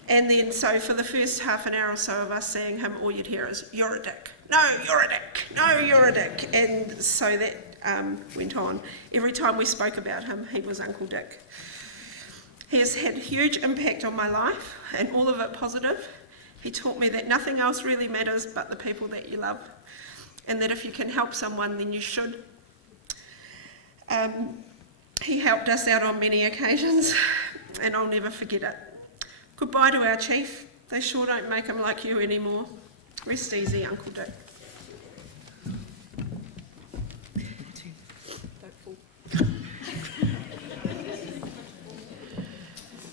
And then, so for the first half an hour or so of us seeing him, all you'd hear is, "You're a dick. No, you're a dick. No, you're a dick." And so that went on. Every time we spoke about him, he was Uncle Dick. He has had a huge impact on my life, and all of it positive. He taught me that nothing else really matters but the people that you love, and that if you can help someone, then you should. He helped us out on many occasions, and I'll never forget it. Goodbye to our chief. They sure don't make him like you anymore. Rest easy, Uncle Dick.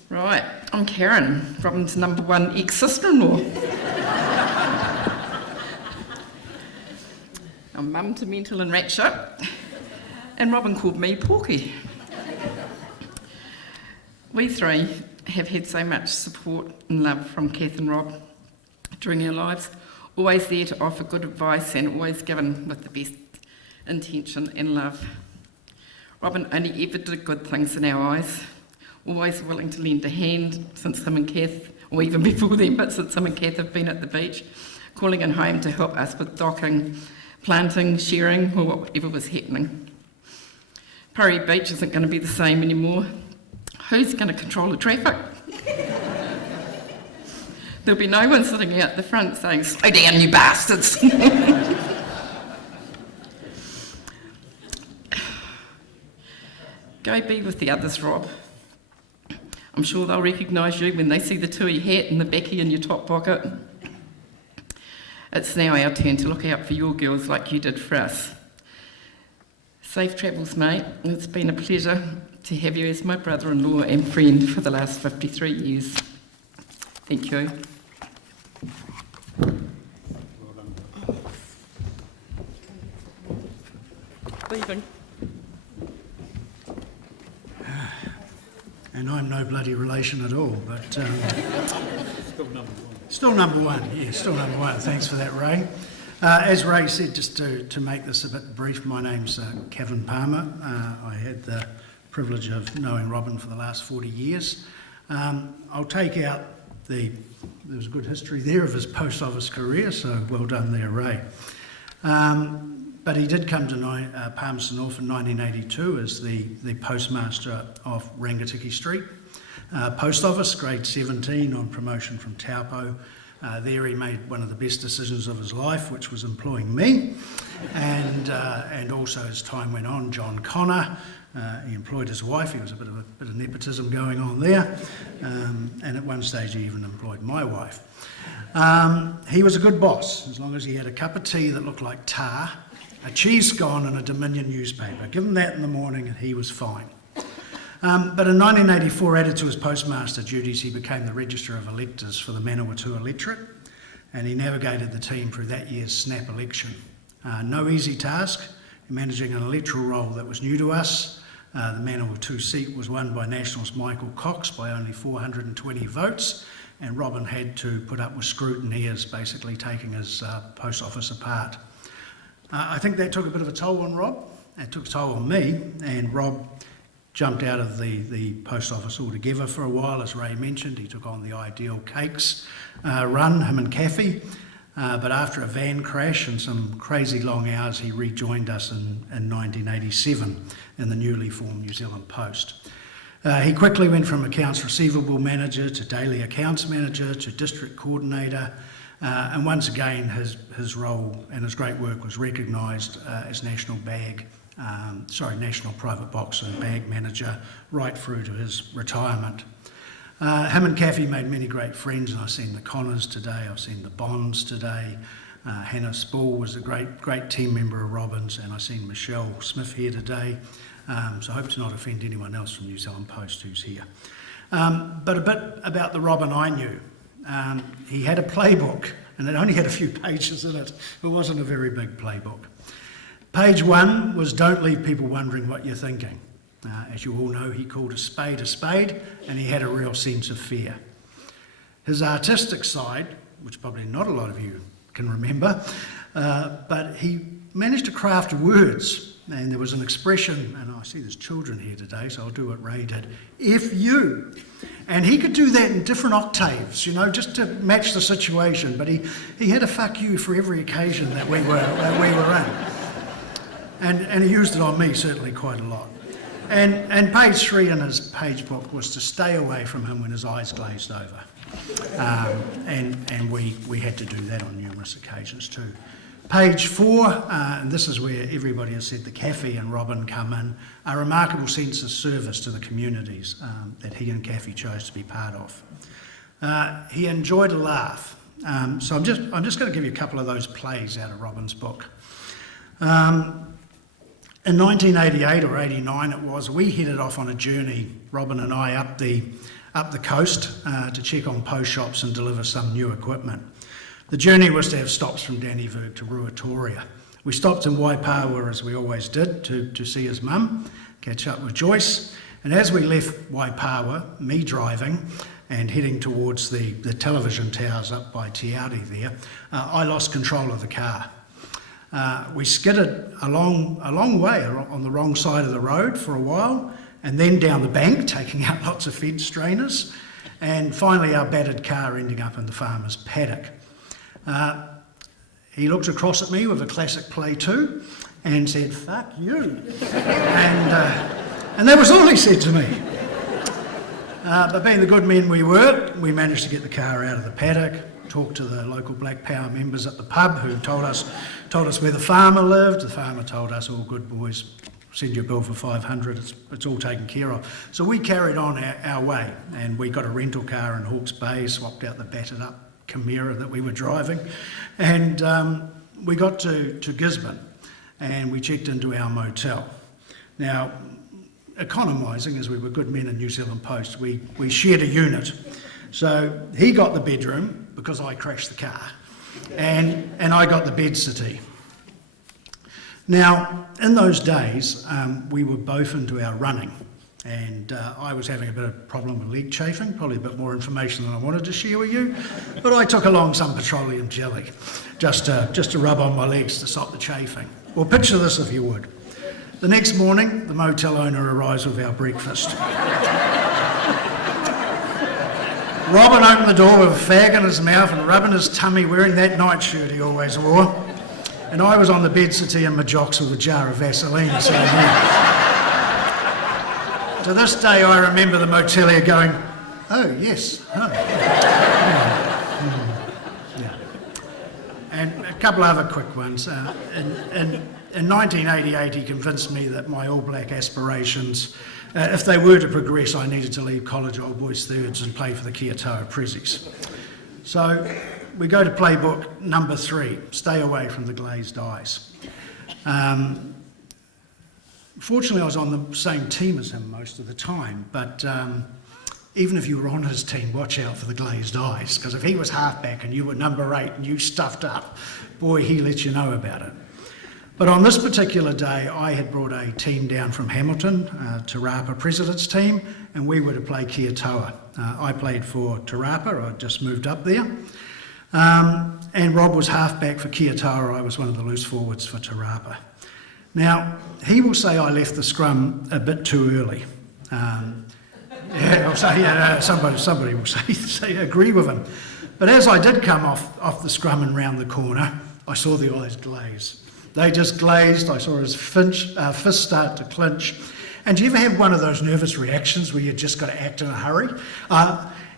Right, I'm Karen, Robin's number one ex-sister-in-law. I'm mum to Mental and Ratchet, and Robin called me Porky. We three have had so much support and love from Kath and Rob during our lives, always there to offer good advice and always given with the best intention and love. Robin only ever did good things in our eyes, always willing to lend a hand since him and Kath, or even before then, but since him and Kath have been at the beach, calling in home to help us with docking, planting, shearing, or whatever was happening. Purry Beach isn't going to be the same anymore. Who's going to control the traffic? There'll be no one sitting out the front saying, "Slow down, you bastards." Go be with the others, Rob. I'm sure they'll recognise you when they see the Tui hat and the Becky in your top pocket. It's now our turn to look out for your girls like you did for us. Safe travels, mate. It's been a pleasure to have you as my brother-in-law and friend for the last 53 years. Thank you. Leaving. And I'm no bloody relation at all, but still number one. Yeah, still number one. Thanks for that, Ray. As Ray said, just to make this a bit brief, my name's Kevin Palmer. I had the privilege of knowing Robin for the last 40 years. I'll take out there was a good history there of his post office career, so well done there, Ray. But he did come to Palmerston North in 1982 as the postmaster of Rangatiki Street. Post office, grade 17 on promotion from Taupo. There he made one of the best decisions of his life, which was employing me. And also as time went on, John Connor, he employed his wife. He was a bit of nepotism going on there. And at one stage he even employed my wife. He was a good boss, as long as he had a cup of tea that looked like tar, a cheese scone and a Dominion newspaper. Give him that in the morning and he was fine. But in 1984, added to his postmaster duties, he became the Register of Electors for the Manawatu electorate, and he navigated the team through that year's snap election. No easy task, managing an electoral roll that was new to us. The Manawatu seat was won by Nationals Michael Cox by only 420 votes, and Robin had to put up with scrutiny as basically taking his post office apart. I think that took a bit of a toll on Rob. It took a toll on me, and Rob jumped out of the post office altogether for a while. As Ray mentioned, he took on the Ideal Cakes run, him and Kathy. But after a van crash and some crazy long hours, he rejoined us in 1987 in the newly formed New Zealand Post. He quickly went from accounts receivable manager to daily accounts manager to district coordinator. And once again, his role and his great work was recognised as National Private Box and Bag Manager right through to his retirement. Him and Kathy made many great friends, and I've seen the Connors today, I've seen the Bonds today. Hannah Spall was a great team member of Robin's, and I've seen Michelle Smith here today. So I hope to not offend anyone else from New Zealand Post who's here. But a bit about the Robin I knew. He had a playbook, and it only had a few pages in it. It wasn't a very big playbook. Page 1 was don't leave people wondering what you're thinking. As you all know, he called a spade, and he had a real sense of fear. His artistic side, which probably not a lot of you can remember, but he managed to craft words, and there was an expression, and I see there's children here today, so I'll do what Ray did, if you. And he could do that in different octaves, you know, just to match the situation, but he had a fuck you for every occasion that we were in. And he used it on me certainly quite a lot. And page 3 in his page book was to stay away from him when his eyes glazed over. And we had to do that on numerous occasions too. Page 4, and this is where everybody has said the Kathy and Robin come in, a remarkable sense of service to the communities that he and Kathy chose to be part of. He enjoyed a laugh. So I'm just going to give you a couple of those plays out of Robin's book. In 1988 or 89 it was, we headed off on a journey, Robin and I, up the coast to check on post shops and deliver some new equipment. The journey was to have stops from Dannevirke to Ruatoria. We stopped in Waipawa, as we always did, to see his mum, catch up with Joyce, and as we left Waipawa, me driving and heading towards the television towers up by Te Auri there, I lost control of the car. We skidded a long way on the wrong side of the road for a while, and then down the bank, taking out lots of fence strainers, and finally our battered car ending up in the farmer's paddock. He looked across at me with a classic play too, and said, "Fuck you," and that was all he said to me. But being the good men we were, we managed to get the car out of the paddock, talked to the local Black Power members at the pub who told us where the farmer lived. The farmer told us, "All good boys, send you a bill for 500, it's all taken care of." So we carried on our way, and we got a rental car in Hawke's Bay, swapped out the battered up Chimera that we were driving, and we got to Gisborne, and we checked into our motel. Now, economising, as we were good men in New Zealand Post, we shared a unit. So he got the bedroom because I crashed the car, and I got the bed city. Now, in those days, we were both into our running, and I was having a bit of problem with leg chafing, probably a bit more information than I wanted to share with you, but I took along some petroleum jelly just to rub on my legs to stop the chafing. Well, picture this if you would. The next morning, the motel owner arrives with our breakfast. Robin opened the door with a fag in his mouth and rubbing his tummy, wearing that nightshirt he always wore. And I was on the bed settee in my jocks with a jar of Vaseline. So, to this day, I remember the motelier going, "Oh, yes. Oh. Yeah. And a couple other quick ones. In 1988, he convinced me that my All Black aspirations, if they were to progress, I needed to leave college old boys thirds and play for the Kia Toa Prezzies. So we go to playbook number 3, stay away from the glazed eyes. Fortunately, I was on the same team as him most of the time, but even if you were on his team, watch out for the glazed eyes, because if he was halfback and you were number 8 and you stuffed up, boy, he let you know about it. But on this particular day, I had brought a team down from Hamilton, Te Rapa President's team, and we were to play Kia Toa. I played for Te Rapa, I'd just moved up there. And Rob was halfback for Kia Toa, I was one of the loose forwards for Te Rapa. Now, he will say I left the scrum a bit too early. I'll say, somebody will say agree with him. But as I did come off the scrum and round the corner, I saw the eyes glaze. They just glazed. I saw his fist start to clench. And do you ever have one of those nervous reactions where you just got to act in a hurry?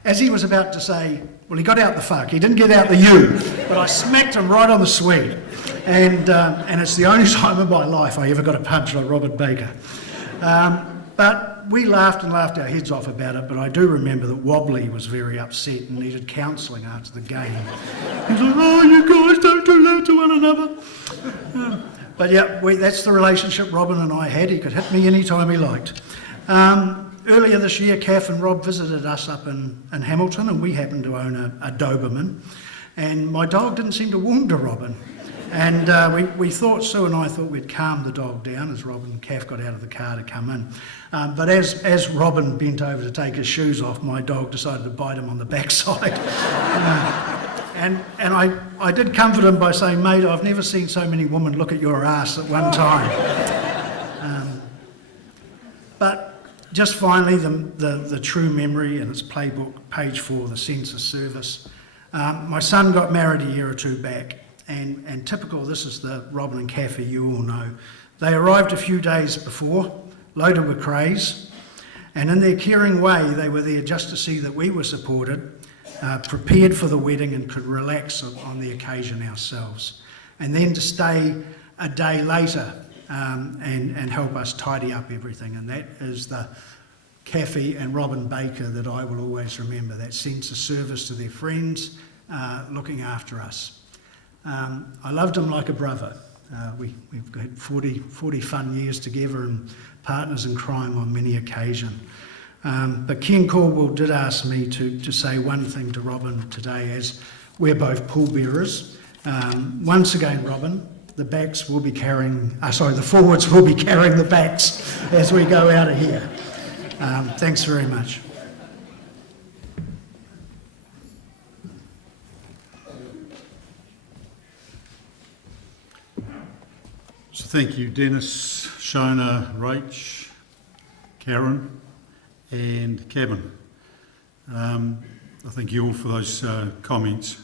As he was about to say, well, he got out the fuck. He didn't get out the U, but I smacked him right on the Swede. And it's the only time in my life I ever got a punch like Robert Baker. But we laughed and laughed our heads off about it, but I do remember that Wobbly was very upset and needed counselling after the game. He's like, oh, you guys don't do that to one another. But yeah, that's the relationship Robin and I had. He could hit me any time he liked. Earlier this year, Kath and Rob visited us up in Hamilton, and we happened to own a Doberman. And my dog didn't seem to warm to Robin. And we thought, Sue and I thought we'd calm the dog down as Robin and Kath got out of the car to come in. But as Robin bent over to take his shoes off, my dog decided to bite him on the backside. And I did comfort him by saying, mate, I've never seen so many women look at your ass at one time. But just finally, the true memory, and it's playbook, page 4, the census service. My son got married a year or two back. And typical, this is the Robin and Kathy you all know. They arrived a few days before, loaded with craze, and in their caring way, they were there just to see that we were supported, prepared for the wedding and could relax on the occasion ourselves. And then to stay a day later and help us tidy up everything. And that is the Kathy and Robin Baker that I will always remember, that sense of service to their friends, looking after us. I loved him like a brother. We've had 40 fun years together and partners in crime on many occasions. But Ken Caldwell did ask me to say one thing to Robin today, as we're both pallbearers. Once again, Robin, the forwards will be carrying the backs as we go out of here. Thanks very much. So thank you, Dennis, Shona, Rach, Karen and Kevin. I thank you all for those comments.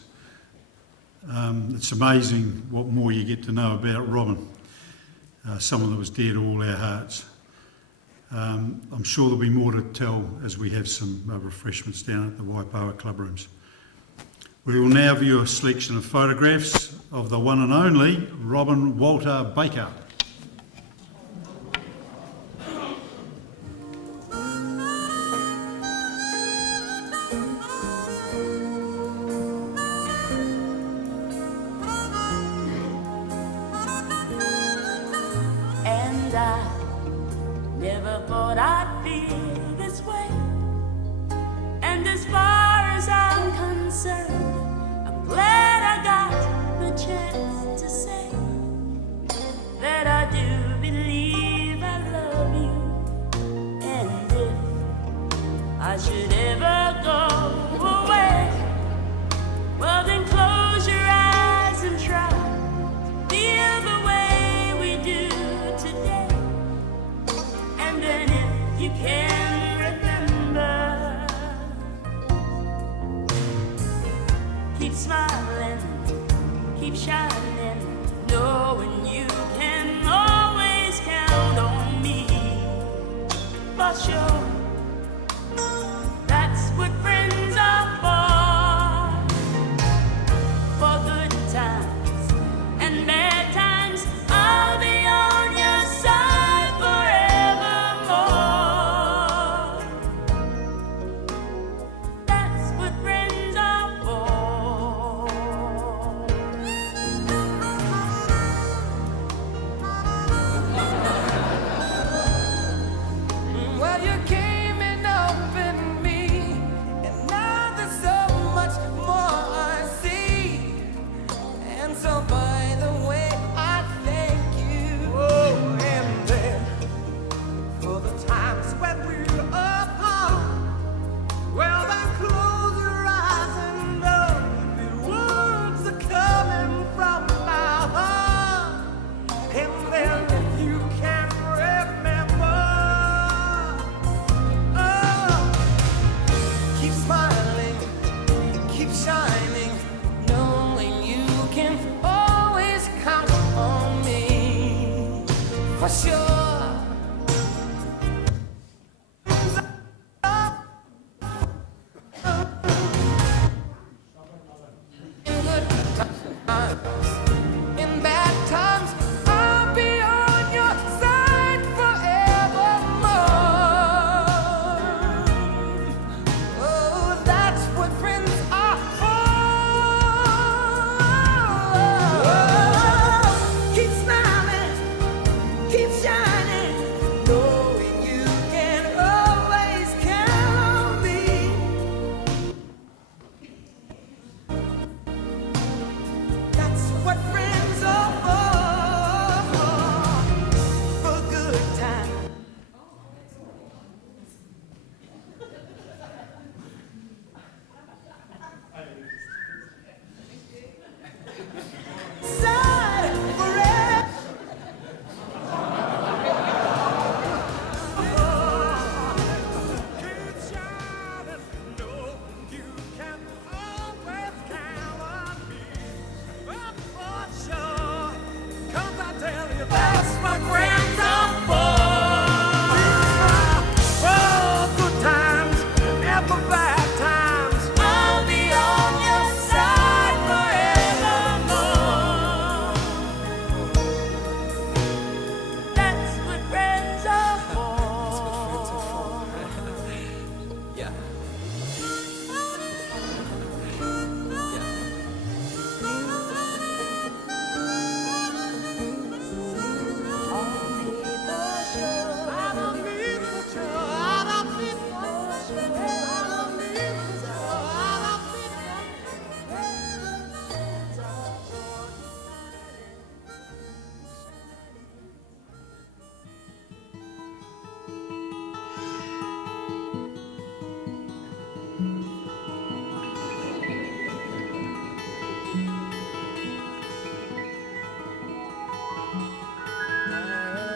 It's amazing what more you get to know about Robin, someone that was dear to all our hearts. I'm sure there'll be more to tell as we have some refreshments down at the Waipawa Club Rooms. We will now view a selection of photographs of the one and only Robin Walter Baker. And I never thought I'd feel this way. And as far as I'm concerned, I'm glad I got the chance to say that I do believe I love you. And if I should ever go away, well then close your eyes and try to feel the way we do today. And then if you can remember, keep smiling, keep shining, knowing you can always count on me. For sure, that's what friends are for good times and bad times. I'll be on your side forevermore. That's what friends are for. Well, you came and opened me, and now there's so much more I see. And so by the way, I thank you. Oh, and then for the times when we're apart, well then close your eyes and know the words are coming from my heart. And then if you can remember, oh, keep smiling, keep shining, knowing you can always count on me. For sure. In bad times, I'll be on your side forevermore.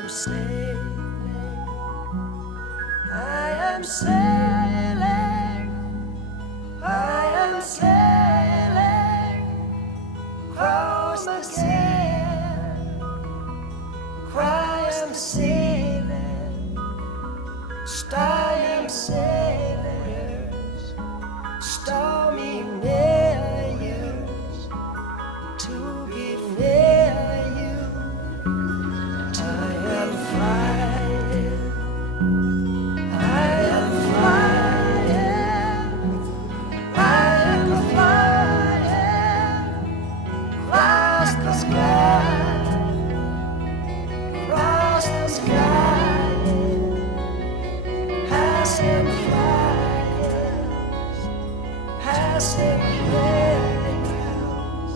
sailing. I am sailing. I am sailing across the sand. I am sailing. I am sailors, stormy near years to be near you. I am flying. I am flying. I am flying across the sky. Across the sky. Passing flags, passing veils,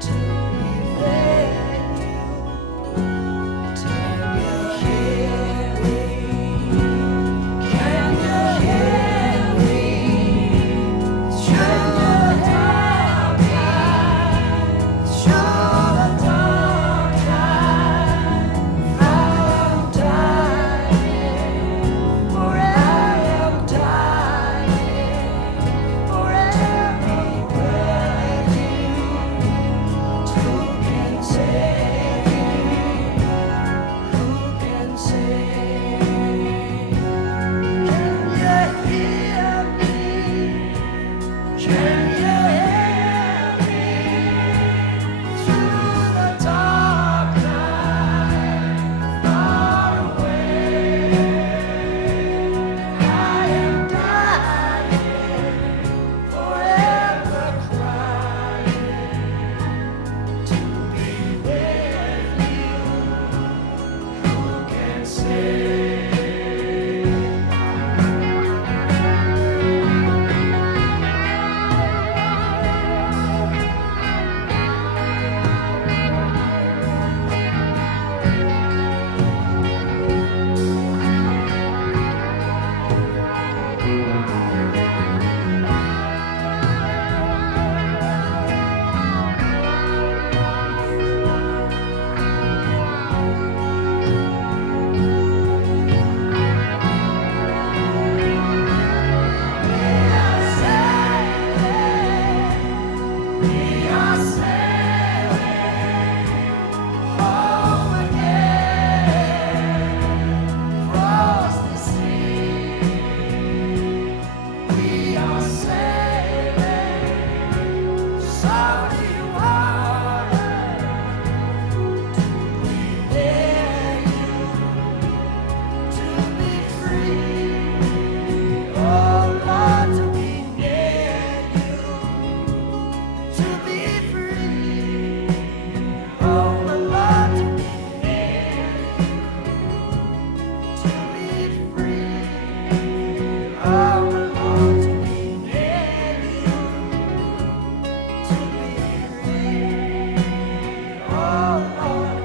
to be there, to be hear me. Can you hear me? Through the dark night, through the dark night, I am dying. For I am dying, for every breath who can say, who can say, can you hear me? Can you hear me? Through the dark night, far away. I am dying, forever crying, to be with you. Who can say? We are sailing home again, across the sea. We are sailing salty water to be near you, to be free. Oh Lord, to be near you. To be free, oh my Lord, to be near you. To be free, oh my Lord, to be near you. To be free, oh Lord.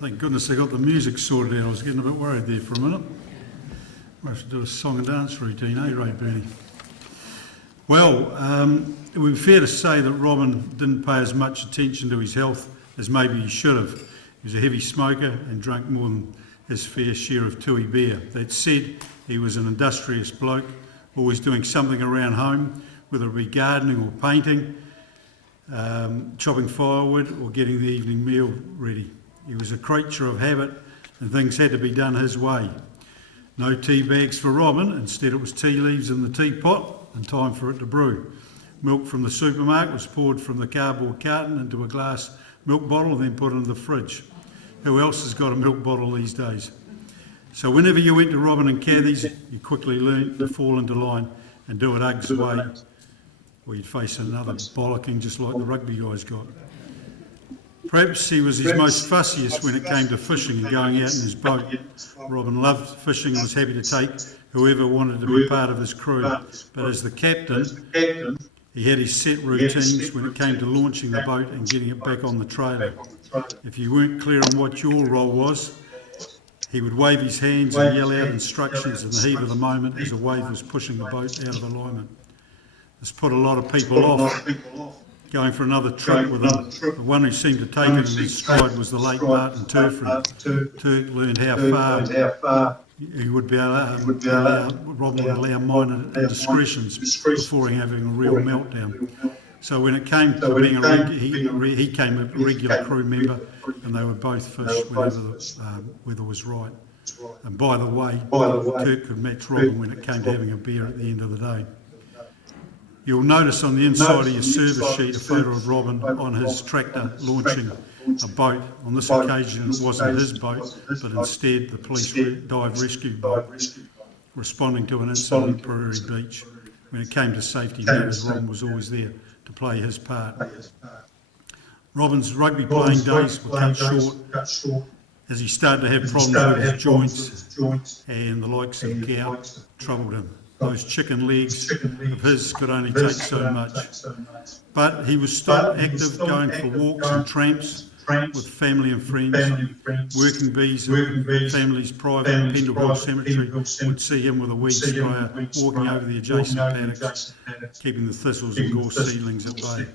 Thank goodness they got the music sorted out. I was getting a bit worried there for a minute. We'll have to do a song and dance routine, eh, Ray Bernie? Well, it would be fair to say that Robin didn't pay as much attention to his health as maybe he should have. He was a heavy smoker and drank more than his fair share of tui beer. That said, he was an industrious bloke, always doing something around home, whether it be gardening or painting, chopping firewood or getting the evening meal ready. He was a creature of habit and things had to be done his way. No tea bags for Robin, instead it was tea leaves in the teapot and time for it to brew. Milk from the supermarket was poured from the cardboard carton into a glass milk bottle and then put in the fridge. Who else has got a milk bottle these days? So whenever you went to Robin and Kathy's, you quickly learned to fall into line and do it Ug's way, or you'd face another bollocking just like the rugby guys got. Perhaps he was his most fussiest when it came to fishing and going out in his boat. Robin loved fishing and was happy to take whoever wanted to be part of his crew. But as the captain, he had his set routines when it came to launching the boat and getting it back on the trailer. If you weren't clear on what your role was, he would wave his hands and yell out instructions in the heat of the moment as a wave was pushing the boat out of alignment. This put a lot of people off going for another trip with him. The one who seemed to take it in his stride was the late Martin Turfrey. Turk learned how far he would be Robin would allow minor indiscretions before having a real meltdown. So when it came to being he came a regular crew member, and they would both fish whenever the weather was right. And by the way, Kirk could match Robin when it came to having a beer at the end of the day. You'll notice on the inside of your service sheet a photo of Robin on his tractor launching a boat. On this occasion it wasn't his boat, but instead the police dive rescue boat, responding to an incident at Prairie Beach. When it came to safety matters, Robin was always there to play his part. Robin's rugby playing days were cut short as he started to have problems with his joints, and the likes of gout troubled him. Those chicken legs of his could only take so much. But he was still active, going for walks and tramps with family and friends. Working bees at family's private Pendlebury Cemetery would see him with a weed sprayer walking over the adjacent paddocks, keeping the thistles and gorse seedlings at bay.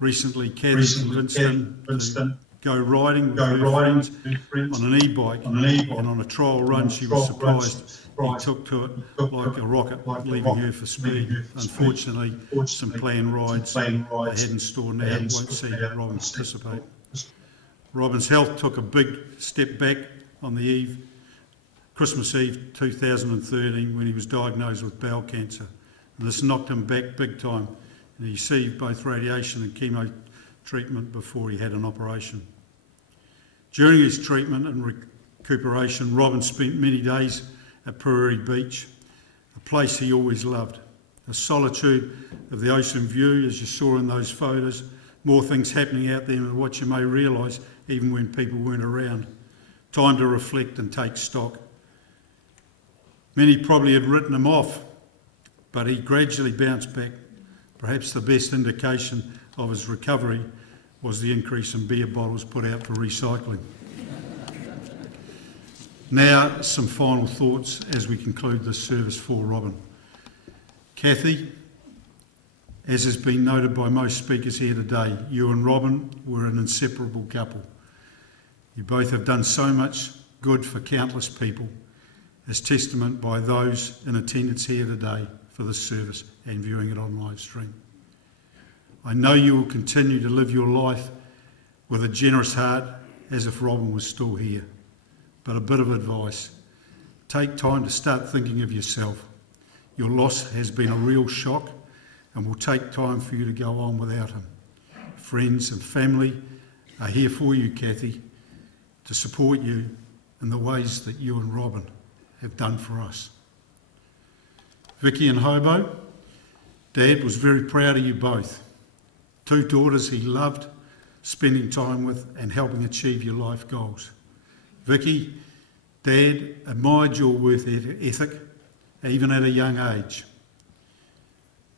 Recently, Kathy convinced him to go riding with her friends on an e-bike, and on a trial run she was surprised he took to it like a rocket, leaving her for speed. Unfortunately, some planned rides they had in store now won't see Robin participate. Robin's health took a big step back on the Christmas Eve 2013 when he was diagnosed with bowel cancer. And this knocked him back big time, and he received both radiation and chemo treatment before he had an operation. During his treatment and recuperation, Robin spent many days at Prairie Beach, a place he always loved. The solitude of the ocean view, as you saw in those photos, more things happening out there than what you may realise, even when people weren't around. Time to reflect and take stock. Many probably had written him off, but he gradually bounced back. Perhaps the best indication of his recovery was the increase in beer bottles put out for recycling. Now, some final thoughts as we conclude this service for Robin. Kathy, as has been noted by most speakers here today, you and Robin were an inseparable couple. You both have done so much good for countless people, as testament by those in attendance here today for this service and viewing it on live stream. I know you will continue to live your life with a generous heart as if Robin was still here. But a bit of advice: take time to start thinking of yourself. Your loss has been a real shock and will take time for you to go on without him. Friends and family are here for you, Kathy, to support you in the ways that you and Robin have done for us. Vicky and Hobo, Dad was very proud of you both. 2 daughters he loved spending time with and helping achieve your life goals. Vicky, Dad admired your work ethic, even at a young age.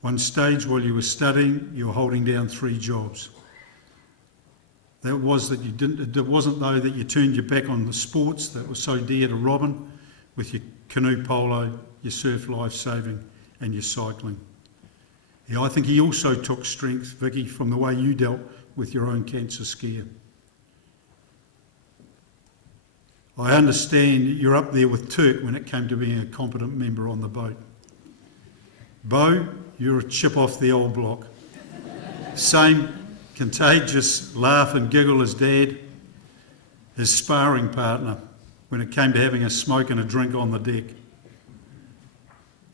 One stage while you were studying, you were holding down 3 jobs. It wasn't though that you turned your back on the sports that were so dear to Robin, with your canoe polo, your surf lifesaving and your cycling. Yeah, I think he also took strength, Vicky, from the way you dealt with your own cancer scare. I understand you're up there with Turk when it came to being a competent member on the boat. Bo, you're a chip off the old block. Same contagious laugh and giggle as Dad. his sparring partner when it came to having a smoke and a drink on the deck.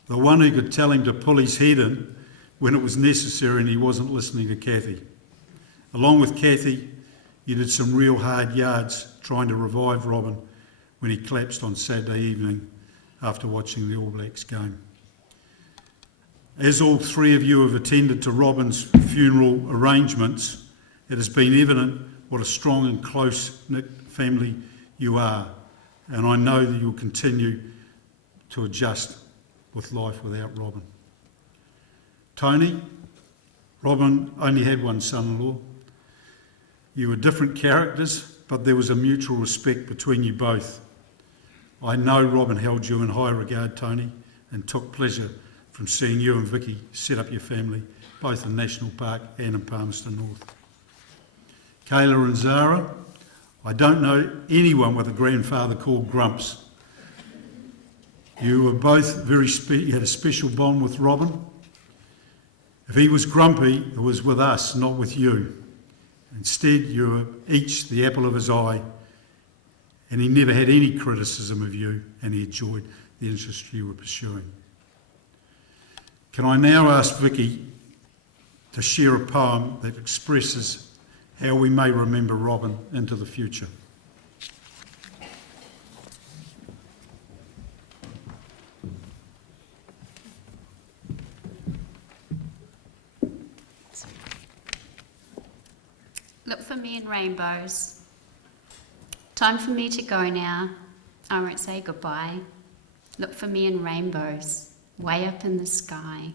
The one who could tell him to pull his head in when it was necessary and he wasn't listening to Kathy. Along with Kathy, you did some real hard yards trying to revive Robin when he collapsed on Saturday evening after watching the All Blacks game. As all three of you have attended to Robin's funeral arrangements, it has been evident what a strong and close-knit family you are, and I know that you'll continue to adjust with life without Robin. Tony, Robin only had one son-in-law. You were different characters, but there was a mutual respect between you both. I know Robin held you in high regard, Tony, and took pleasure from seeing you and Vicky set up your family, both in National Park and in Palmerston North. Kayla and Zara, I don't know anyone with a grandfather called Grumps. You were both you had a special bond with Robin. If he was grumpy, it was with us, not with you. Instead, you were each the apple of his eye, and he never had any criticism of you, and he enjoyed the interest you were pursuing. Can I now ask Vicky to share a poem that expresses how we may remember Robin into the future? Look for me in rainbows. Time for me to go now. I won't say goodbye. Look for me in rainbows, way up in the sky.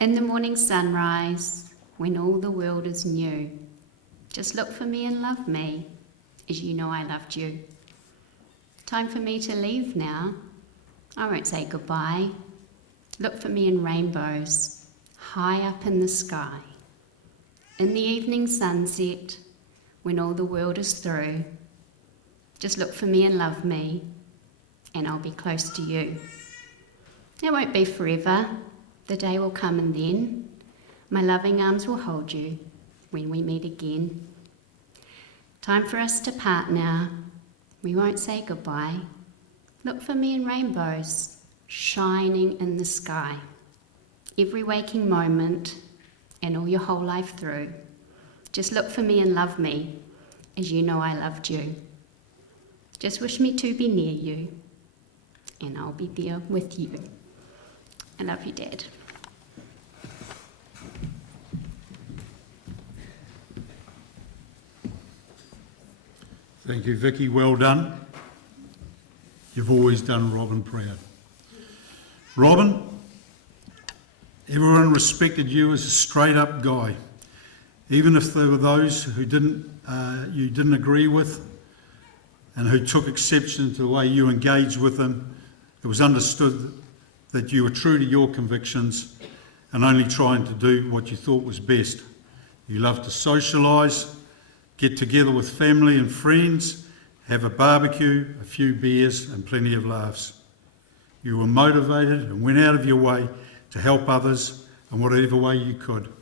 In the morning sunrise, when all the world is new. Just look for me and love me, as you know I loved you. Time for me to leave now. I won't say goodbye. Look for me in rainbows, high up in the sky. In the evening sunset, when all the world is through, just look for me and love me, and I'll be close to you. It won't be forever. The day will come and then my loving arms will hold you when we meet again. Time for us to part now. We won't say goodbye. Look for me in rainbows, shining in the sky. Every waking moment and all your whole life through. Just look for me and love me, as you know I loved you. Just wish me to be near you, and I'll be there with you. I love you, Dad. Thank you, Vicky. Well done. You've always done Robin proud. Robin, everyone respected you as a straight-up guy, even if there were those who you didn't agree with and who took exception to the way you engaged with them. It was understood that you were true to your convictions and only trying to do what you thought was best. You loved to socialise, get together with family and friends, have a barbecue, a few beers and plenty of laughs. You were motivated and went out of your way to help others in whatever way you could.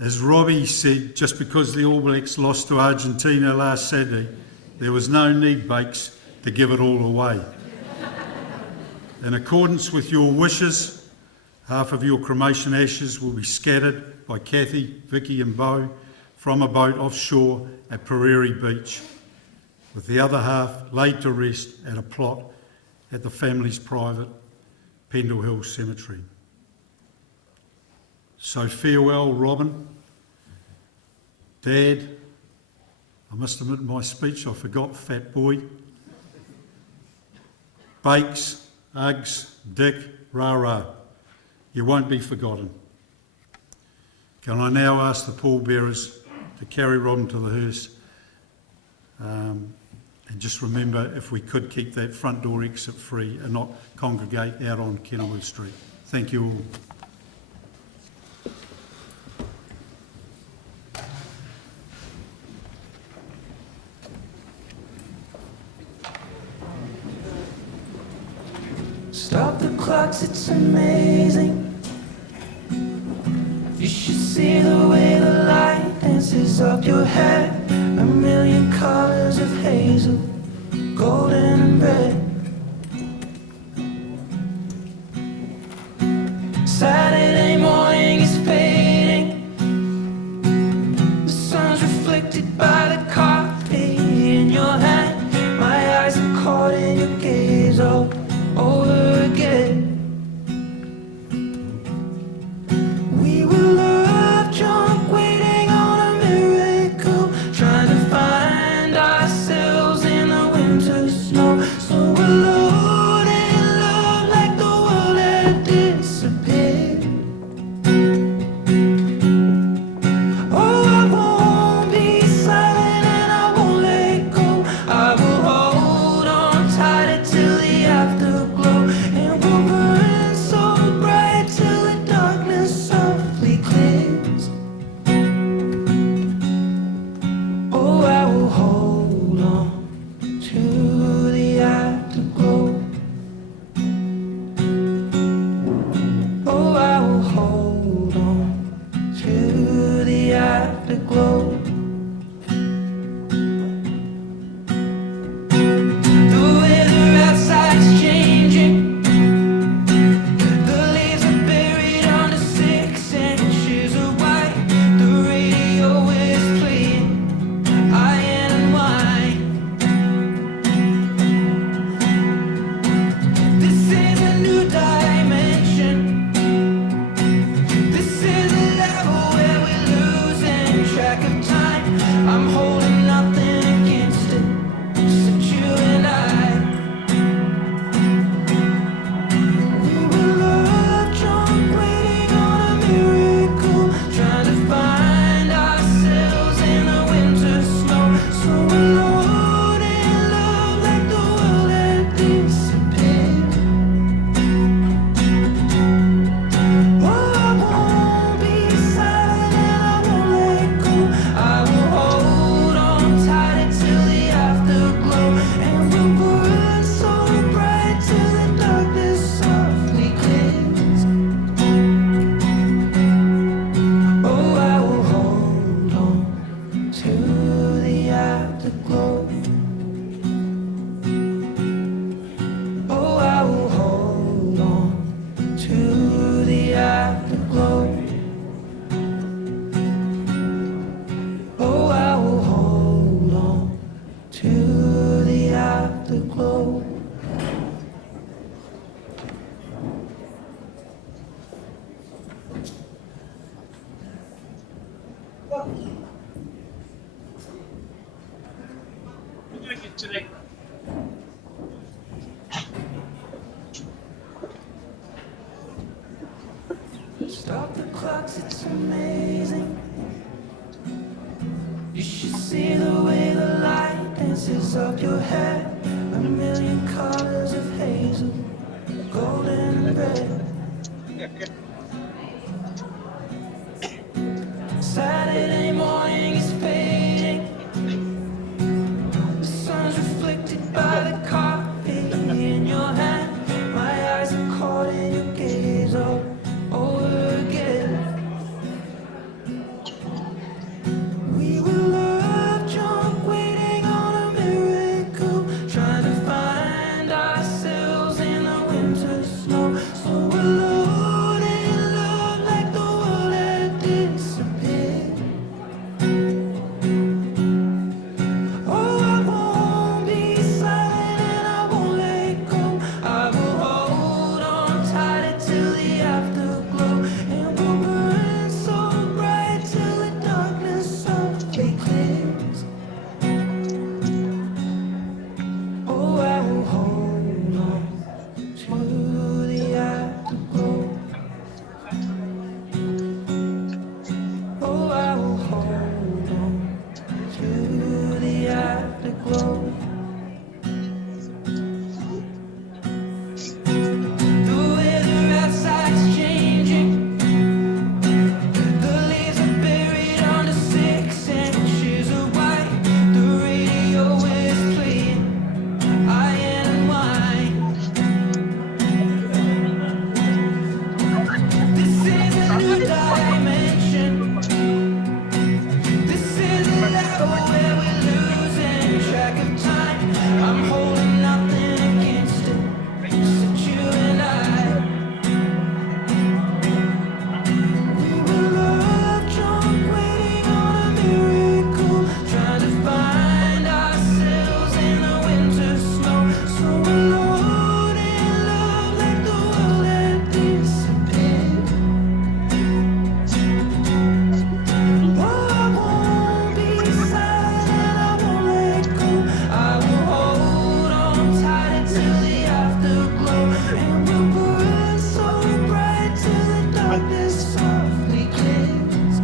As Robbie said, just because the All Blacks lost to Argentina last Saturday, there was no need, Bakes, to give it all away. In accordance with your wishes, half of your cremation ashes will be scattered by Kathy, Vicky and Beau from a boat offshore at Prairie Beach, with the other half laid to rest at a plot at the family's private Pendle Hill Cemetery. So farewell, Robin. Dad, I must admit in my speech I forgot Fat Boy. Bakes, Uggs, Dick, rah-rah. You won't be forgotten. Can I now ask the pallbearers to carry Robin to the hearse? And just remember, if we could, keep that front door exit free and not congregate out on Kenilworth Street. Thank you all. Stop the clocks, it's amazing. You should see the way the light dances up your hair. A million colors afterglow. Stop the clocks, it's amazing. You should see the way the light dances up your hair. A million colors of hazel, golden and red. Saturday morning is fading. The sun's reflected by the coffee in your hand. My eyes are caught in your gaze all over again. We were love drunk, waiting on a miracle, trying to find ourselves in the winter snow. So alone in love, like the world had disappeared. Oh, I won't be silent and I won't let go. I will hold on tight till the afterglow, and we'll burn so bright till the darkness softly clears. Oh, I will hold on to the afterglow. Oh, I will hold on to the afterglow. The weather outside's changing. The leaves are buried under 6 inches of white. The radio is playing iron and wine. This is a new dimension. This is a level where we're losing track of time. I'm holding nothing against it, except you and I. We were love drunk, waiting on a miracle, trying to find ourselves in the winter snow. So alone in love, like the world had disappeared. Oh, I won't be silent and I won't let go. I will hold on tight until the afterglow, and we'll burn so bright till the darkness softly clears.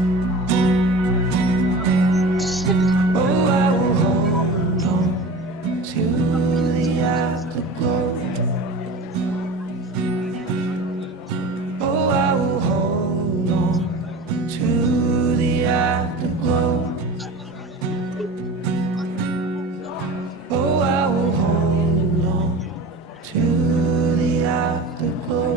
Oh, I will hold on to the afterglow. Oh, I will hold on to the afterglow. Oh, I will hold on to the afterglow.